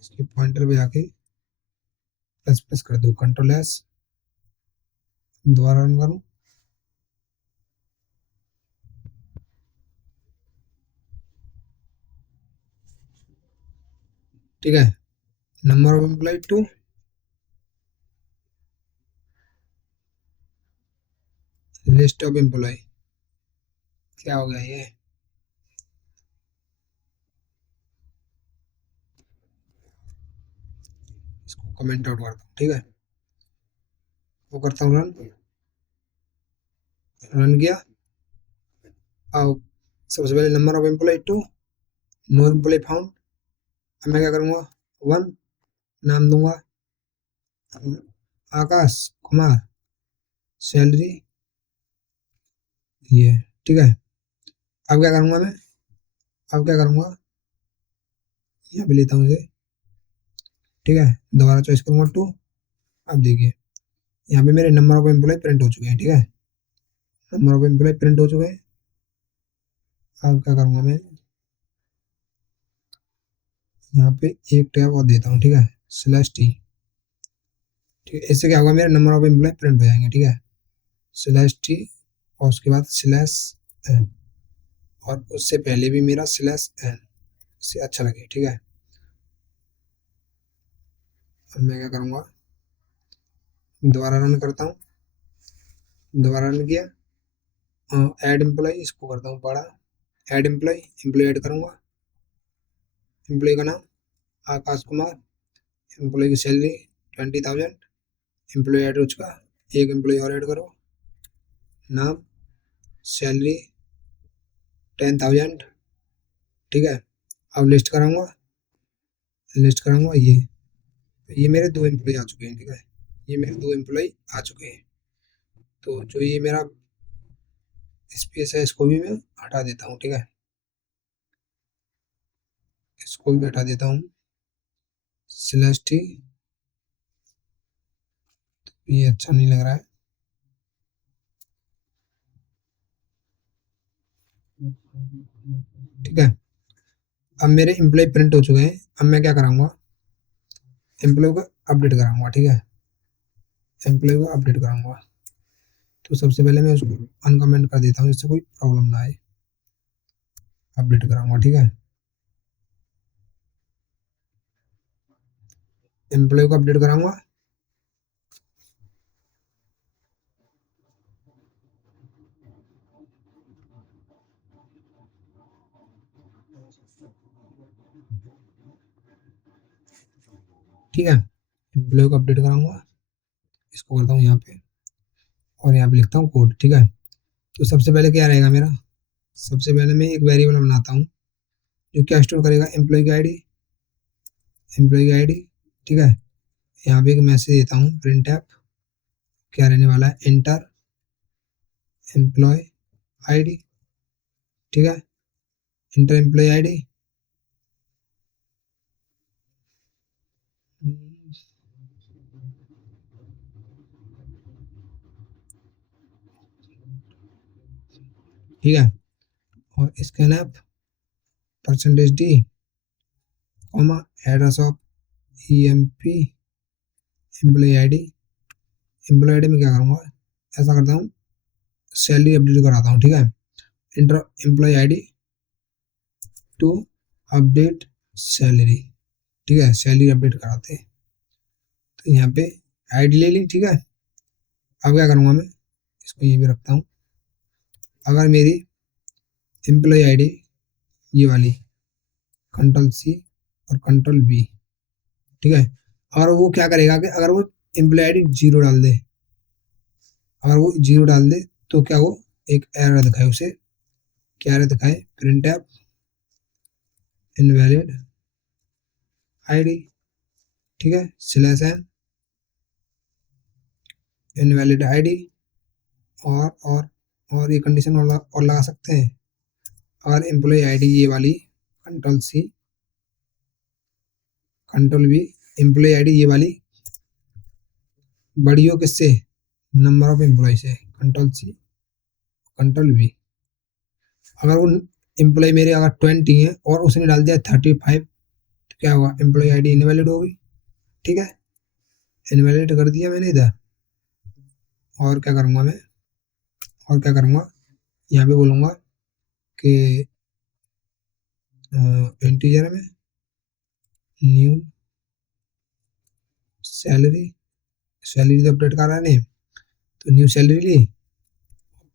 इसके पॉइंटर पे जाके प्लस प्लस कर दो, कंट्रोल एस, दोबारा रन करूं, ठीक है। Number of employee 2, list of employee, क्या हो गया ये? इसको कमेंट आउट करता हूँ, ठीक है। वो करता हूँ रन, रन किया। अब सबसे पहले number of employee 2, no employee found. अब मैं क्या करूँगा, 1 नाम दूंगा आकाश कुमार, सैलरी ये, ठीक है। अब क्या करूँगा मैं, अब क्या करूँगा, यहाँ पे लेता हूँ इसे, ठीक है। दोबारा चॉइस करूँगा 2। अब देखिए यहाँ पे मेरे नंबर ऑफ एम्प्लॉय प्रिंट हो चुके हैं, ठीक है। नंबर ऑफ एम्प्लॉय प्रिंट हो चुके हैं। अब क्या करूँगा मैं, यहाँ पे एक टैब और देता हूँ, ठीक है, /t, ठीक है। इससे क्या होगा, मेरे नंबर ऑफ एम्प्लॉय प्रिंट हो जाएंगे, ठीक है। /t और उसके बाद /n, और उससे पहले भी मेरा /n, इससे अच्छा लगे, ठीक है। अब मैं क्या करूँगा, दोबारा रन करता हूँ, दोबारा रन किया, ऐड एम्प्लॉय, इसको करता हूँ बड़ा, ऐड एम्प्लॉय, एम्प्लॉय ऐड करूँगा, एम्प्लॉय का नाम आकाश कुमार, एम्प्लॉय की सैलरी 20,000, एम्प्लॉय ऐड हो चुका, एक एम्प्लॉय और ऐड करो, नाम सैलरी 10,000, ठीक है। अब लिस्ट कराऊंगा, लिस्ट कराऊंगा ये मेरे 2 एम्प्लॉय आ चुके हैं, ठीक है। ये मेरे 2 एम्प्लॉय आ चुके हैं। तो जो ये मेरा स्पेस है इसको भी मैं हटा देता हूँ, ठीक है। इसको भी हटा देता हूँ, /t, ये अच्छा नहीं लग रहा है, ठीक है। अब मेरे एम्प्लॉय प्रिंट हो चुके हैं। अब मैं क्या कराऊंगा, एम्प्लॉय को अपडेट कराऊंगा, ठीक है। एम्प्लॉय को अपडेट कराऊंगा तो सबसे पहले मैं उसको अनकमेंट कर देता हूँ, जिससे कोई प्रॉब्लम ना आए। अपडेट कराऊंगा, ठीक है। एम्प्लॉय को अपडेट कराऊंगा, ठीक है। एम्प्लॉय को अपडेट कराऊंगा, इसको करता हूँ यहाँ पे और यहाँ पे लिखता हूँ कोड, ठीक है। तो सबसे पहले क्या रहेगा मेरा, सबसे पहले मैं एक वेरिएबल बनाता हूँ जो क्या स्टोर करेगा, एम्प्लॉय की आईडी, एम्प्लॉय की आईडी, ठीक है। यहाँ पे एक मैसेज देता हूँ, प्रिंट ऐप, क्या रहने वाला है, एंटर एम्प्लॉय आईडी, ठीक है। एंटर एम्प्लॉय आईडी, ठीक है। और scan app %d, comma address of EMP, employee ID, employee ID में क्या करूँगा, ऐसा करता हूँ, सैलरी अपडेट कराता हूँ, ठीक है। Enter employee ID to update salary, ठीक है। सैलरी अपडेट कराते हैं तो यहाँ पे आईडी ले ली, ठीक है। अब क्या करूँगा मैं, इसको ये भी रखता हूँ। अगर मेरी एम्प्लॉय आईडी ये वाली Ctrl+C और Ctrl+V, ठीक है। और वो क्या करेगा कि अगर वो एम्प्लॉय आईडी 0 डाल दे, अगर वो 0 डाल दे तो क्या, वो एक एरर दिखाए उसे, क्या एरर दिखाए, प्रिंट एप इनवैलिड आईडी, ठीक है, /n इनवैलिड आईडी। और ये कंडीशन और लगा सकते हैं। अगर एम्प्लॉय आईडी ये वाली Ctrl+C Ctrl+V एम्प्लॉय आईडी ये वाली बड़ी हो किससे, नंबर ऑफ एम्प्लॉय से, Ctrl+C Ctrl+V। अगर वो एम्प्लॉय मेरे अगर 20 है और उसने डाल दिया 35, तो क्या होगा, एम्प्लॉय आईडी इनवैलिड होगी, ठीक है, इनवैलिड कर दिया मैंने इधर। और क्या करूँगा मैं, और क्या करूँगा, यहाँ पे बोलूँगा कि इंटीजर में न्यू सैलरी, सैलरी तो अपडेट कर रहा है, तो न्यू सैलरी ली,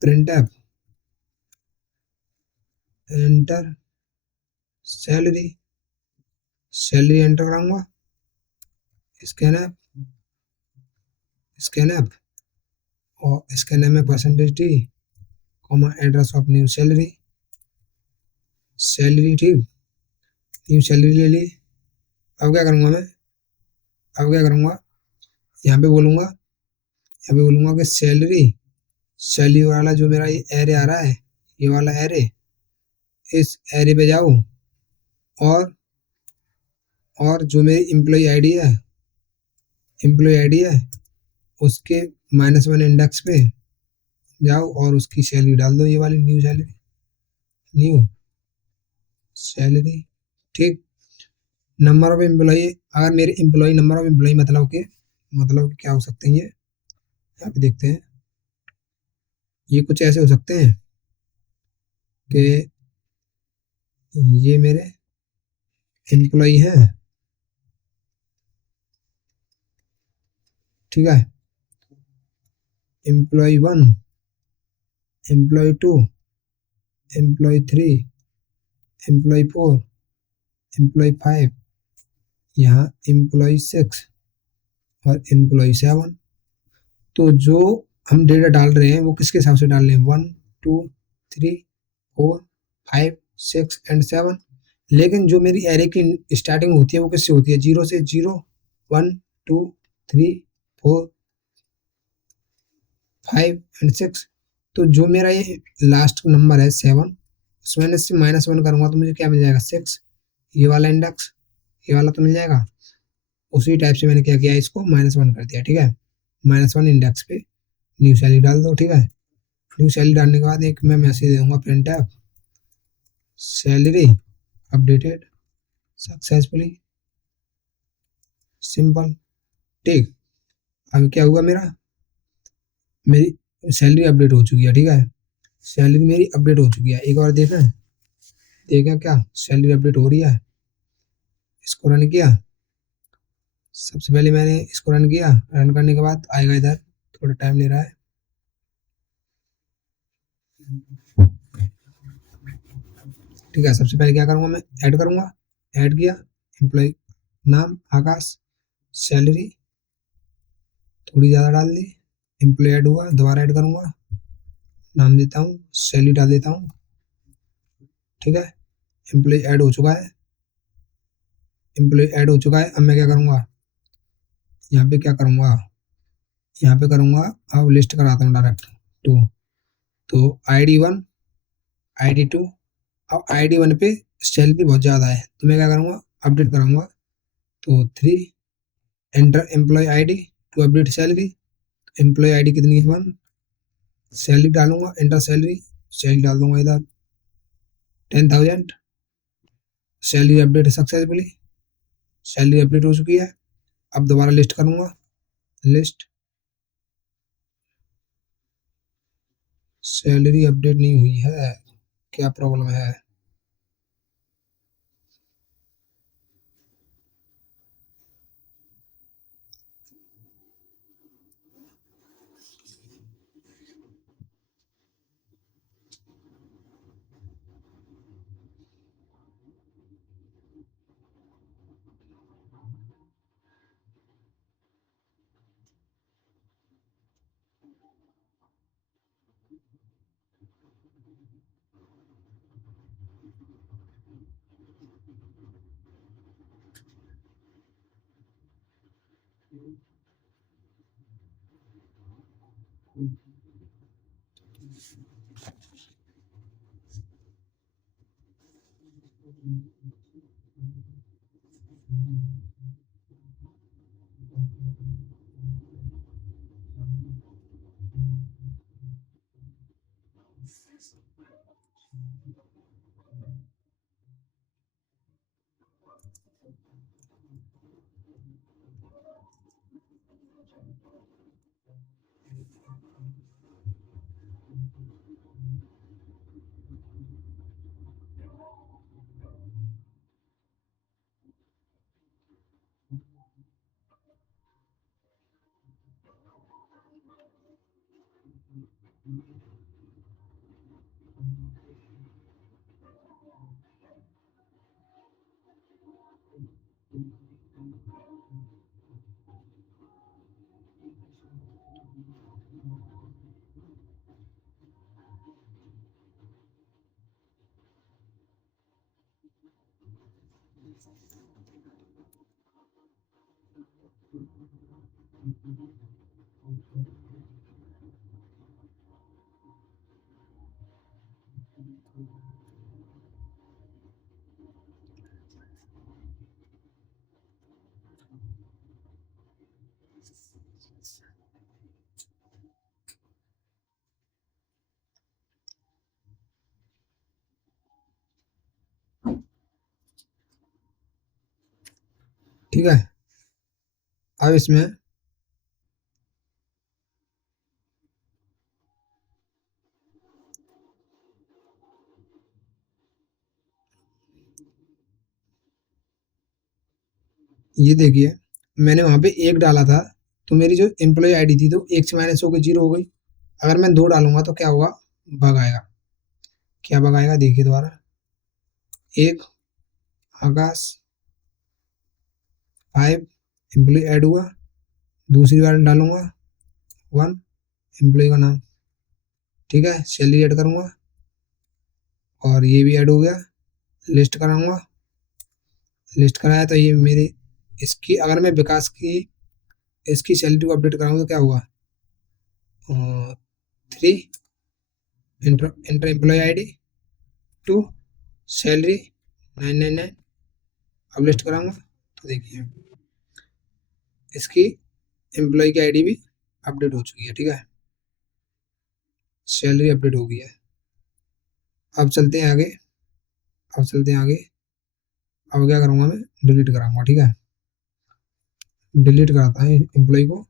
print app enter salary, salary enter कराऊंगा, स्कैन ऐप और स्कैन ऐप में %d, comma address of new salary, salary, ठीक, न्यू सैलरी ले ली। अब क्या करूँगा मैं, अब क्या करूँगा, यहाँ पे बोलूँगा, यहाँ पे बोलूँगा कि सैलरी, सैलरी वाला जो मेरा ये एरे आ रहा है, ये वाला एरे, इस एरे पे जाओ और जो मेरी एम्प्लॉय आईडी है, एम्प्लॉय आईडी है उसके -1 इंडेक्स पे जाओ और उसकी सैलरी डाल दो, ये वाली न्यू सैलरी, न्यू सैलरी, ठीक। नंबर ऑफ एम्प्लॉय, अगर मेरे एम्प्लॉय, नंबर ऑफ एम्प्लॉय मतलब कि क्या हो सकते हैं ये, यहाँ पे देखते हैं। ये कुछ ऐसे हो सकते हैं कि ये मेरे एम्प्लॉय हैं, ठीक है, employee 1, employee 2, employee 3, employee 4, employee 5, यहाँ एम्प्लॉय 6 और एम्प्लॉय 7। तो जो हम डेटा डाल रहे हैं वो किसके हिसाब से डाल रहे हैं, 1 2 3 4 5 6 एंड 7। लेकिन जो मेरी एरे की स्टार्टिंग होती है वो किससे होती है, 0 से, 0 1 2 3 4 5 एंड 6। तो जो मेरा ये लास्ट नंबर है 7, उसमें से -1 करूँगा तो मुझे क्या मिल जाएगा, 6, ये वाला इंडेक्स, ये वाला तो मिल जाएगा। उसी टाइप से मैंने क्या किया, इसको -1 कर दिया, ठीक है, -1 इंडेक्स पे न्यू सैलरी डाल दो, ठीक है। न्यू सैलरी डालने के बाद एक मैं मैसेज दे दूंगा, print F salary updated successfully, simple, ठीक। अब क्या हुआ, मेरी सैलरी अपडेट हो चुकी है, ठीक है, सैलरी मेरी अपडेट हो चुकी है। एक बार देखा क्या, सैलरी अपडेट हो रही है। इसको रन किया, सबसे पहले मैंने इसको रन किया, रन करने के बाद आएगा इधर, थोड़ा टाइम ले रहा है। ठीक है, सबसे पहले क्या करूँगा मैं, ऐड करूँगा, ऐड किया, एम्प्लॉय नाम आकाश, सैलरी थोड़ी ज़्यादा डाल दी, एम्प्लॉय ऐड हुआ, दोबारा ऐड करूँगा, नाम देता हूँ, सैलरी डाल देता हूँ, ठीक है, एम्प्लॉय ऐड हो चुका है, एम्प्लॉय ऐड हो चुका है। अब मैं क्या करूँगा, यहाँ पे क्या करूँगा, यहाँ पे करूँगा, अब लिस्ट कराता हूँ डायरेक्ट 2, तो ID 1 ID 2, अब ID 1 पे सैलरी बहुत ज़्यादा है तो मैं क्या करूँगा, अपडेट कराऊँगा, तो 3 enter employee ID to update salary, employee ID कितनी है, 1, सैलरी डालूंगा, एंटर सैलरी, सैलरी डाल दूंगा इधर 10,000, salary update successfully, salary update हो चुकी है। अब दोबारा लिस्ट करूंगा, लिस्ट, सैलरी अपडेट नहीं हुई है, क्या प्रॉब्लम है, ठीक है। अब इसमें ये देखिए, मैंने वहां पे एक डाला था, तो मेरी जो एम्प्लॉय आईडी थी तो एक से माइनस होकर जीरो हो गई। अगर मैं दो डालूंगा तो क्या होगा, बग आएगा। क्या बग आएगा देखिए दोबारा, एक आकाश 5 एम्प्लॉय ऐड हुआ, दूसरी बार डालूंगा 1 एम्प्लॉय का नाम, ठीक है, सैलरी ऐड करूंगा और ये भी ऐड हो गया, लिस्ट कराऊंगा, लिस्ट कराया तो ये मेरे इसकी, अगर मैं विकास की इसकी सैलरी को अपडेट कराऊंगा तो क्या होगा, 3 इंटर एम्प्लॉय आईडी 2 सैलरी 999। अब लिस्ट कराऊंगा तो देखिए इसकी एम्प्लॉय की आईडी भी अपडेट हो चुकी है, ठीक है, सैलरी अपडेट हो गई है। अब चलते हैं आगे, अब चलते हैं आगे। अब क्या करूंगा मैं, डिलीट कराऊंगा, ठीक है, डिलीट कराता है एम्प्लॉय को।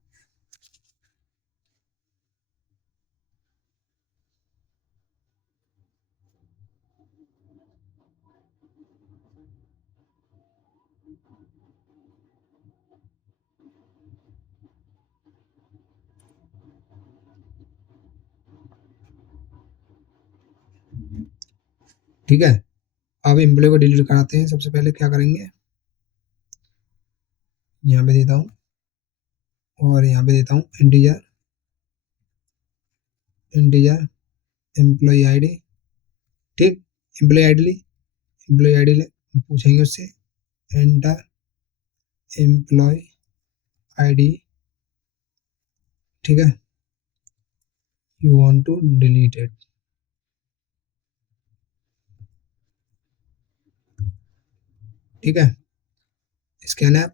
ठीक है, अब एम्प्लॉय को डिलीट कराते हैं। सबसे पहले क्या करेंगे, यहाँ पे देता हूँ और यहाँ पे देता हूँ इंटीजर, इंटीजर एम्प्लॉय आईडी, ठीक, एम्प्लॉय आईडी ली, एम्प्लॉय आईडी ले, पूछेंगे उससे एंटर एम्प्लॉय आईडी, ठीक है, you want to delete it, ठीक है, scanf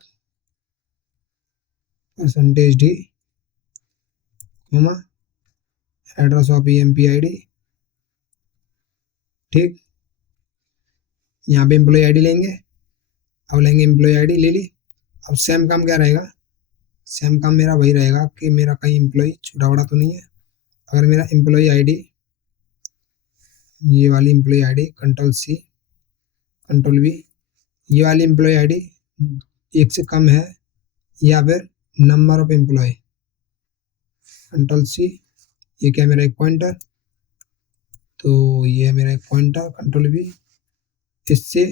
percentage D address of EMP ID, ठीक, यहाँ पे एम्प्लॉय आईडी लेंगे। अब लेंगे एम्प्लॉय आईडी ले ली। अब सेम काम क्या रहेगा, सेम काम मेरा वही रहेगा कि मेरा कहीं एम्प्लॉय छूटा वड़ा तो नहीं है। अगर मेरा एम्प्लॉय आईडी, ये वाली employee ID control C control V, ये वाली एम्प्लॉय आईडी एक से कम है या फिर number of employee, control C, ये क्या मेरा एक पॉइंटर, तो ये है मेरा एक पॉइंटर, कंट्रोल वी, इससे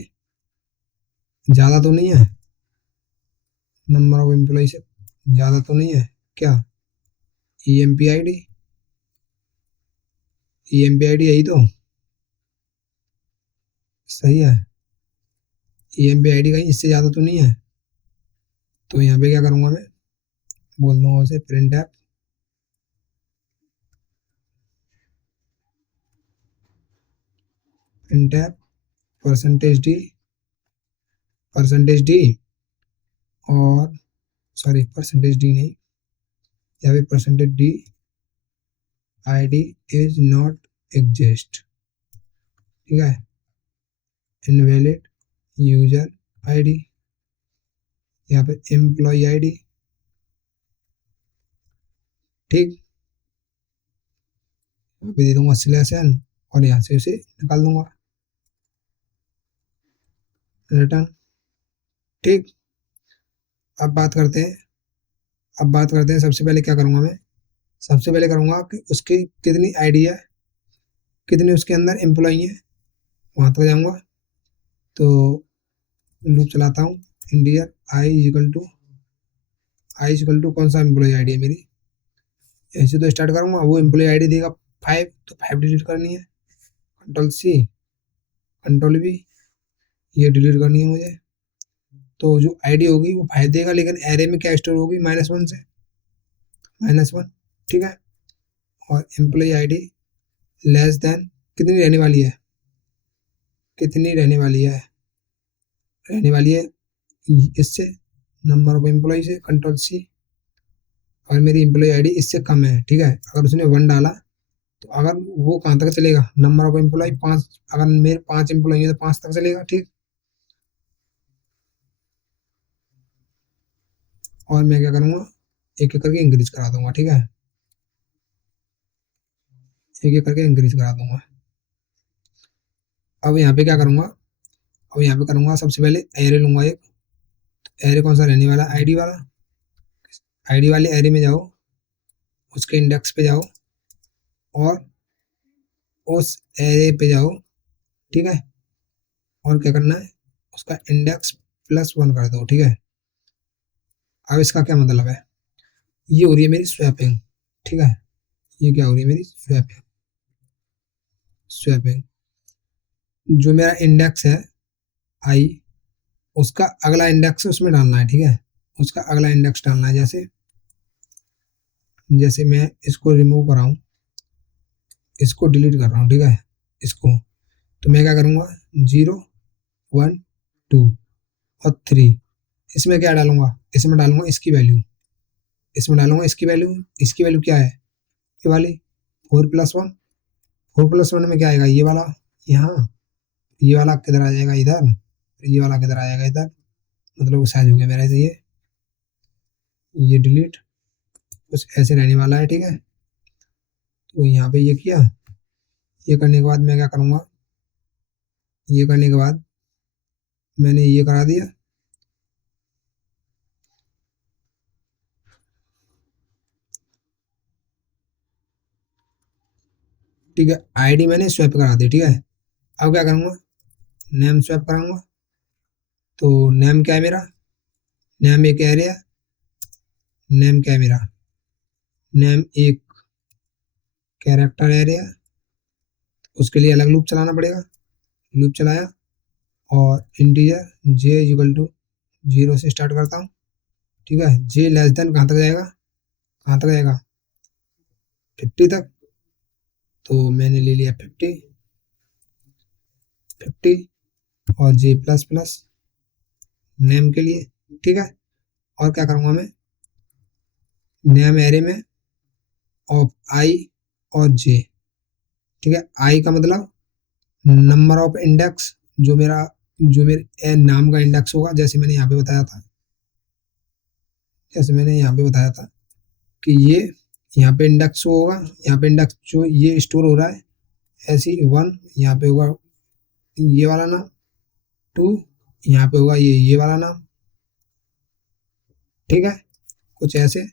ज़्यादा तो नहीं है, नंबर ऑफ एम्प्लॉय से ज़्यादा तो नहीं है क्या, ईएमपी आईडी, ईएमपी आईडी यही तो सही है, ईएमपी आईडी कहीं इससे ज़्यादा तो नहीं है। तो यहाँ पे क्या करूँगा मैं, बोल दूंगा उसे प्रिंट एफ परसेंटेज डी और सॉरी परसेंटेज डी नहीं, यहाँ पे percentage D ID is not exist, ठीक है, इनवैलिड यूजर आईडी, यहाँ पे एम्प्लॉय आईडी, ठीक, यहाँ पे दे दूंगा स्लैश एन और यहाँ से उसे निकाल दूंगा रिटर्न, ठीक। अब बात करते हैं सबसे पहले क्या करूंगा मैं, सबसे पहले करूंगा कि उसकी कितनी आईडी है, कितनी उसके अंदर एम्प्लॉय है, वहां तक जाऊंगा। तो लूप चलाता हूँ, इंडियर आई इक्वल टू कौन सा एम्प्लॉय आईडी है मेरी, ऐसे तो स्टार्ट करूंगा। वो एम्प्लॉय आईडी देगा 5, तो 5 डिलीट करनी है, कंट्रोल सी कंट्रोल वी, ये डिलीट करनी है मुझे। तो जो आईडी होगी वो 5 देगा, लेकिन एरे में क्या स्टोर होगी, -1 से -1, ठीक है। और एम्प्लॉय आईडी लेस देन कितनी रहने वाली है, रहने वाली है इससे, नंबर ऑफ एम्प्लॉय से कंट्रोल सी, और मेरी एम्प्लॉय आईडी इससे कम है, ठीक है। अगर उसने 1 डाला तो अगर वो कहाँ तक चलेगा, नंबर ऑफ एम्प्लॉय 5, अगर मेरे 5 एम्प्लॉय है तो 5 तक चलेगा, ठीक। और मैं क्या करूँगा, एक एक करके इंक्रीज करा दूंगा, ठीक है, एक एक करके इंक्रीज करा दूंगा। अब यहाँ पे क्या करूँगा, अब यहाँ पे करूँगा सबसे पहले एरे लूँगा एक, एरे कौन सा रहने वाला, आईडी वाला, आईडी वाले एरे में जाओ, उसके इंडेक्स पे जाओ और उस एरे पे जाओ, ठीक है। और क्या करना है, उसका इंडेक्स +1 कर दो, ठीक है। अब इसका क्या मतलब है, ये हो रही है मेरी स्वैपिंग, ठीक है, ये क्या हो रही है मेरी स्वैपिंग। जो मेरा इंडेक्स है आई, उसका अगला इंडेक्स उसमें डालना है, ठीक है, उसका अगला इंडेक्स डालना है। जैसे मैं इसको रिमूव कर रहा हूँ, इसको डिलीट कर रहा हूँ, ठीक है, इसको, तो मैं क्या करूँगा 0 1 2 और 3, इसमें क्या डालूंगा, इसमें डालूंगा इसकी वैल्यू, इसकी वैल्यू क्या है, ये वाली 4+1, 4+1 में क्या आएगा, ये वाला यहाँ, ये वाला किधर आ जाएगा इधर, ये वाला किधर आ जाएगा इधर, मतलब साइज हो गया मेरा ये डिलीट, कुछ ऐसे रहने वाला है, ठीक है। तो यहाँ पे ये किया, ये करने के बाद मैं क्या करूँगा, ये करने के बाद मैंने ये करा दिया, ठीक है, आईडी मैंने स्वैप करा दी, ठीक है। अब क्या करूँगा, नेम स्वैप कराऊंगा। तो नेम क्या है मेरा, नेम एक एरिया, नेम क्या है मेरा, नेम एक कैरेक्टर एरिया, उसके लिए अलग लूप चलाना पड़ेगा, लूप चलाया और इंटीजर जे इक्वल टू 0 से स्टार्ट करता हूँ, ठीक है। जे लेस देन कहाँ तक जाएगा, 50 तक, तो मैंने ले लिया 50 और जे ++ नेम के लिए, ठीक है। और क्या करूँगा मैं, नेम एरे में ऑफ आई और जे, ठीक है। आई का मतलब नंबर ऑफ इंडेक्स, जो मेरे नाम का इंडेक्स होगा, जैसे मैंने यहाँ पे बताया था कि ये यहाँ पे इंडेक्स होगा, यहाँ पे इंडेक्स जो ये स्टोर हो रहा है, ऐसी 1 यहाँ पे होगा ये वाला नाम, 2 यहाँ पे होगा ये वाला नाम, ठीक है, कुछ ऐसे।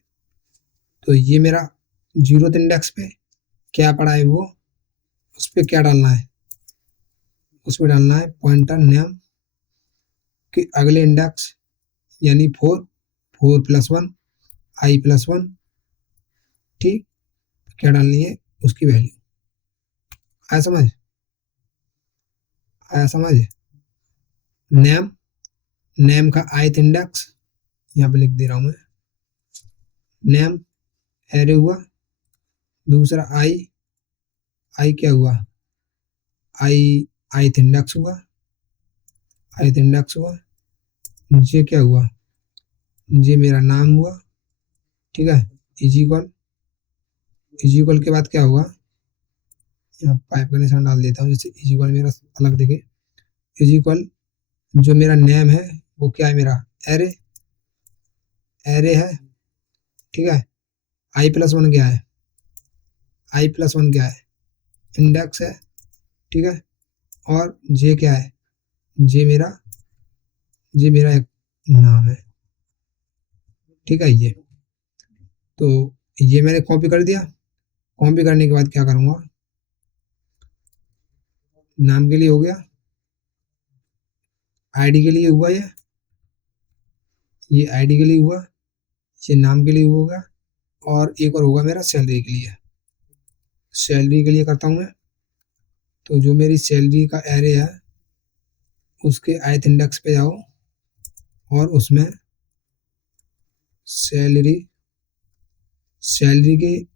तो ये मेरा 0th इंडेक्स पे क्या पड़ा है, वो उस पर क्या डालना है, उसमें डालना है पॉइंटर नेम के अगले इंडेक्स, यानी 4+1 i+1, ठीक, क्या डालनी है उसकी वैल्यू, आया समझ, नेम का ith इंडेक्स यहाँ पे लिख दे रहा हूँ मैं, नेम एरे हुआ, दूसरा आई क्या हुआ, आई इंडेक्स हुआ, जे क्या हुआ, जे मेरा नाम हुआ, ठीक है। इज इक्वल के बाद क्या होगा, यहाँ पाइप का निशान डाल देता हूँ जैसे इज इक्वल मेरा अलग दिखे। इज इक्वल जो मेरा नेम है वो क्या है, मेरा एरे है, ठीक है। i+1 क्या है, i+1 क्या है, इंडेक्स है, ठीक है। और जे क्या है, जे मेरा एक नाम है, ठीक है। ये तो ये मैंने कॉपी कर दिया। कॉपी करने के बाद क्या करूँगा, नाम के लिए हो गया, आईडी के लिए हुआ, ये आईडी के लिए हुआ, ये नाम के लिए होगा, और एक और होगा मेरा सैलरी के लिए। सैलरी के लिए करता हूँ मैं, तो जो मेरी सैलरी का एरे है उसके ith इंडेक्स पे जाओ और उसमें सैलरी के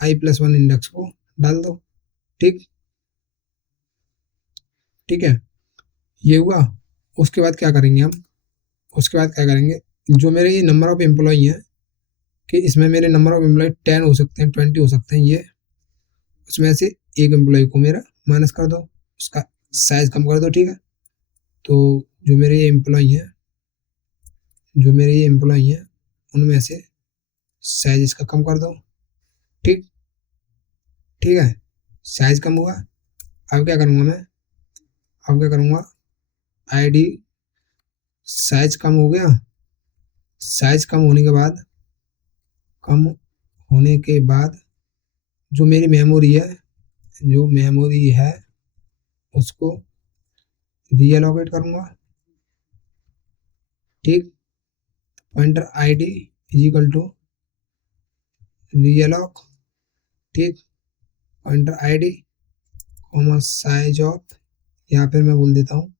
i+1 इंडेक्स को डाल दो, ठीक है। ये हुआ। उसके बाद क्या करेंगे हम, जो मेरे ये नंबर ऑफ एम्प्लॉई हैं, कि इसमें मेरे नंबर ऑफ एम्प्लॉय 10 हो सकते हैं, 20 हो सकते हैं, ये उसमें से एक एम्प्लॉय को मेरा माइनस कर दो, उसका साइज कम कर दो, ठीक है। तो जो मेरे ये एम्प्लॉय हैं उनमें से साइज इसका कम कर दो, ठीक है। साइज कम हुआ। अब क्या करूँगा मैं, आईडी साइज कम हो गया। साइज कम होने के बाद जो मेरी मेमोरी है उसको रीअलोकेट करूँगा, ठीक। Pointer ID is equal to realloc, ठीक। Pointer ID comma size of, यहाँ पर मैं बोल देता हूँ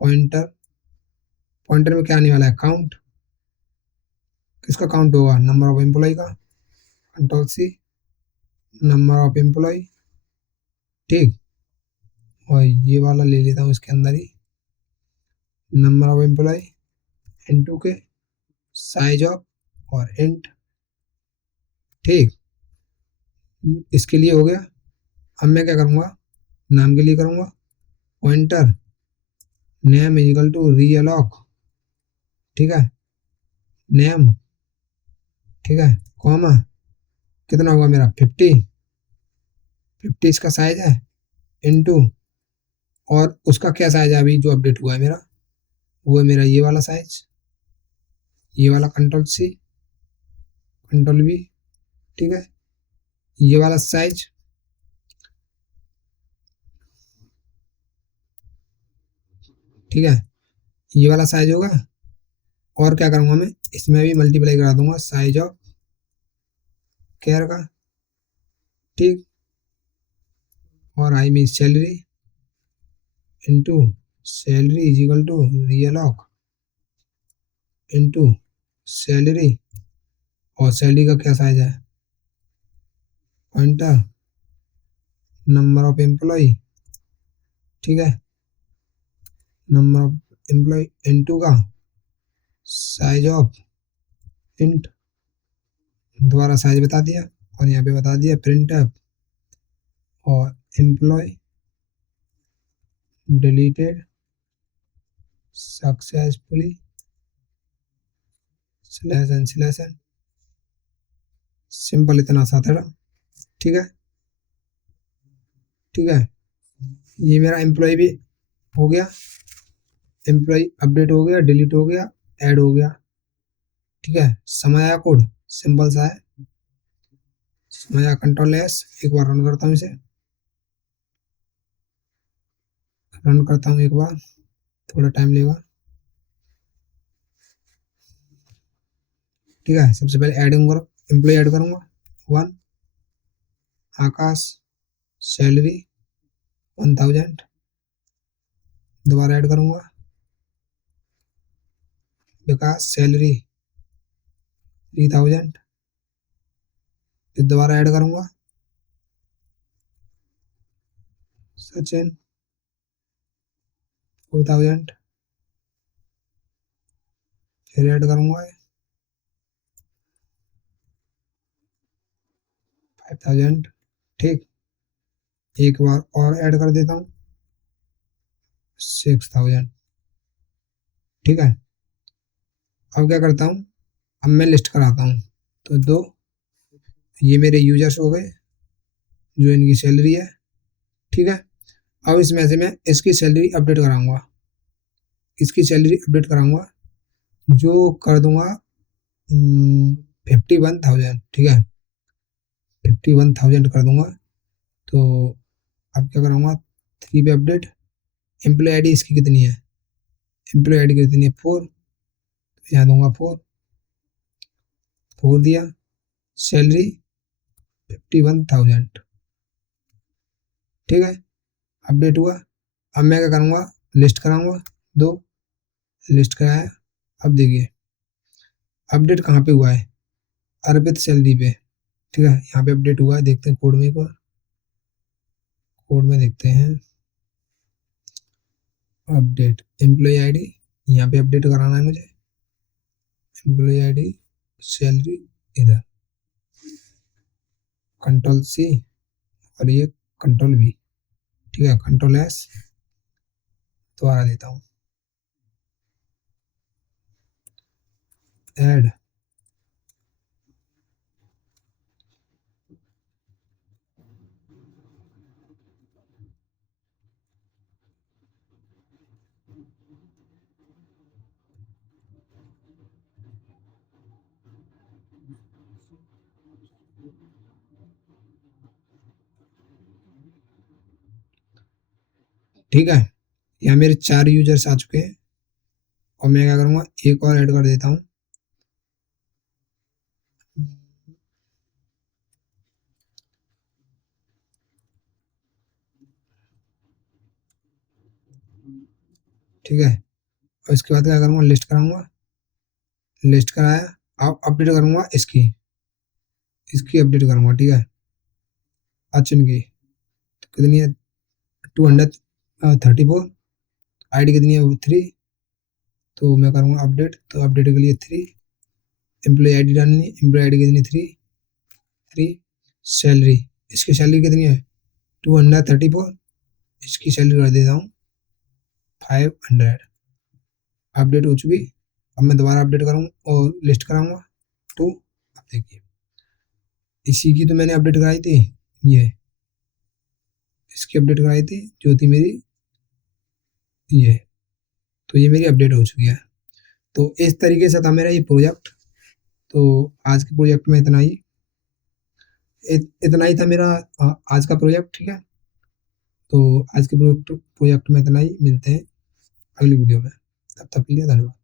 पॉइंटर में क्या आने वाला है, काउंट। किसका काउंट होगा, नंबर ऑफ एम्प्लॉय का, Ctrl+C, नंबर ऑफ एम्प्लॉय, ठीक। और ये वाला ले लेता हूँ इसके अंदर ही, नंबर ऑफ एम्प्लॉय इनटू के साइज ऑफ और इंट, ठीक। इसके लिए हो गया। अब मैं क्या करूँगा, नाम के लिए करूँगा pointer name is equal to realloc, ठीक है। नेम, ठीक है, कॉमा कितना होगा मेरा 50 इसका साइज है, इनटू और उसका क्या साइज है अभी जो अपडेट हुआ है मेरा, वो है मेरा ये वाला साइज, ये वाला Ctrl+C Ctrl+V, ठीक है। ये वाला साइज, ठीक है, ये वाला साइज होगा। और क्या करूँगा मैं, इसमें भी मल्टीप्लाई करा दूंगा साइज ऑफ केयर का, ठीक। और I mean salary into salary is equal to realloc into salary, और सैलरी का क्या साइज है, पॉइंटर नंबर ऑफ एम्प्लॉय, ठीक है। नंबर ऑफ एम्प्लॉय इनटू का साइज ऑफ इंट, दोबारा साइज बता दिया और यहाँ पे बता दिया प्रिंट और employee deleted successfully /n/, simple इतना सा था, ठीक है। ये मेरा एम्प्लॉय भी हो गया, एम्प्लॉय अपडेट हो गया, डिलीट हो गया, ऐड हो गया, ठीक है। समय आया कोड सिंपल सा है, समय आया Ctrl+S, एक बार रन करता हूँ इसे, एक बार, थोड़ा टाइम लेगा, ठीक है। सबसे पहले एम्प्लॉय ऐड करूंगा 1, आकाश, सैलरी 1000, दोबारा ऐड करूंगा विकास, सैलरी 3000, फिर दोबारा ऐड करूंगा सचिन 4000, फिर ऐड करूंगा 5000। ठीक, एक बार और ऐड कर देता हूँ 6000। ठीक है, अब क्या करता हूँ, अब मैं लिस्ट कराता हूँ। तो दो, ये मेरे यूजर्स हो गए जो इनकी सैलरी है। ठीक है, अब इसमें से मैं इसकी सैलरी अपडेट कराऊंगा, इसकी सैलरी अपडेट कराऊंगा, जो कर दूंगा 51,000। ठीक है, 51,000 कर दूंगा। तो अब क्या कराऊंगा, 3 पे अपडेट, एम्प्लॉय आईडी इसकी कितनी है, एम्प्लॉय आईडी कितनी है 4, तो यहाँ दूंगा 4 दिया, सैलरी 51,000। ठीक है, अपडेट हुआ। अब मैं क्या करूँगा, लिस्ट कराऊंगा, दो लिस्ट कराया। अब देखिए अपडेट कहाँ पे हुआ है, अर्पित सैलरी पे। ठीक है, यहाँ पे अपडेट हुआ है, देखते हैं कोड में, एक बार कोड में देखते हैं। अपडेट एम्प्लॉय आईडी, यहाँ पे अपडेट कराना है मुझे, एम्प्लॉय आईडी सैलरी इधर, कंट्रोल सी और ये कंट्रोल वी। ठीक है, कंट्रोल एस दोबारा देता हूँ, ऐड। ठीक है, यहाँ मेरे 4 यूजर्स आ चुके हैं, और मैं क्या करूँगा, एक और ऐड कर देता हूँ। ठीक है, और इसके बाद क्या करूँगा, लिस्ट कराऊंगा, लिस्ट कराया। अब अपडेट करूँगा इसकी, इसकी अपडेट करूँगा। ठीक है, अचिन की तो कितनी है, 234, आईडी कितनी है, 3। तो मैं करूँगा अपडेट, तो अपडेट के लिए 3, एम्प्लॉय आईडी डालनी, एम्प्लॉय आईडी कितनी, 3। सैलरी, इसकी सैलरी कितनी है, 234, इसकी सैलरी कर देता हूँ 500। अपडेट हो चुकी। अब मैं दोबारा अपडेट करूँगा और लिस्ट कराऊंगा 2। अब देखिए इसी की तो मैंने अपडेट कराई थी, ये इसकी अपडेट कराई थी जो थी मेरी ये, तो ये मेरी अपडेट हो चुकी है। तो इस तरीके से था मेरा ये प्रोजेक्ट। तो आज के प्रोजेक्ट में इतना ही, इतना ही था मेरा आज का प्रोजेक्ट। ठीक है, तो आज के प्रोजेक्ट में इतना ही, मिलते हैं अगली वीडियो में, तब तक के लिए धन्यवाद।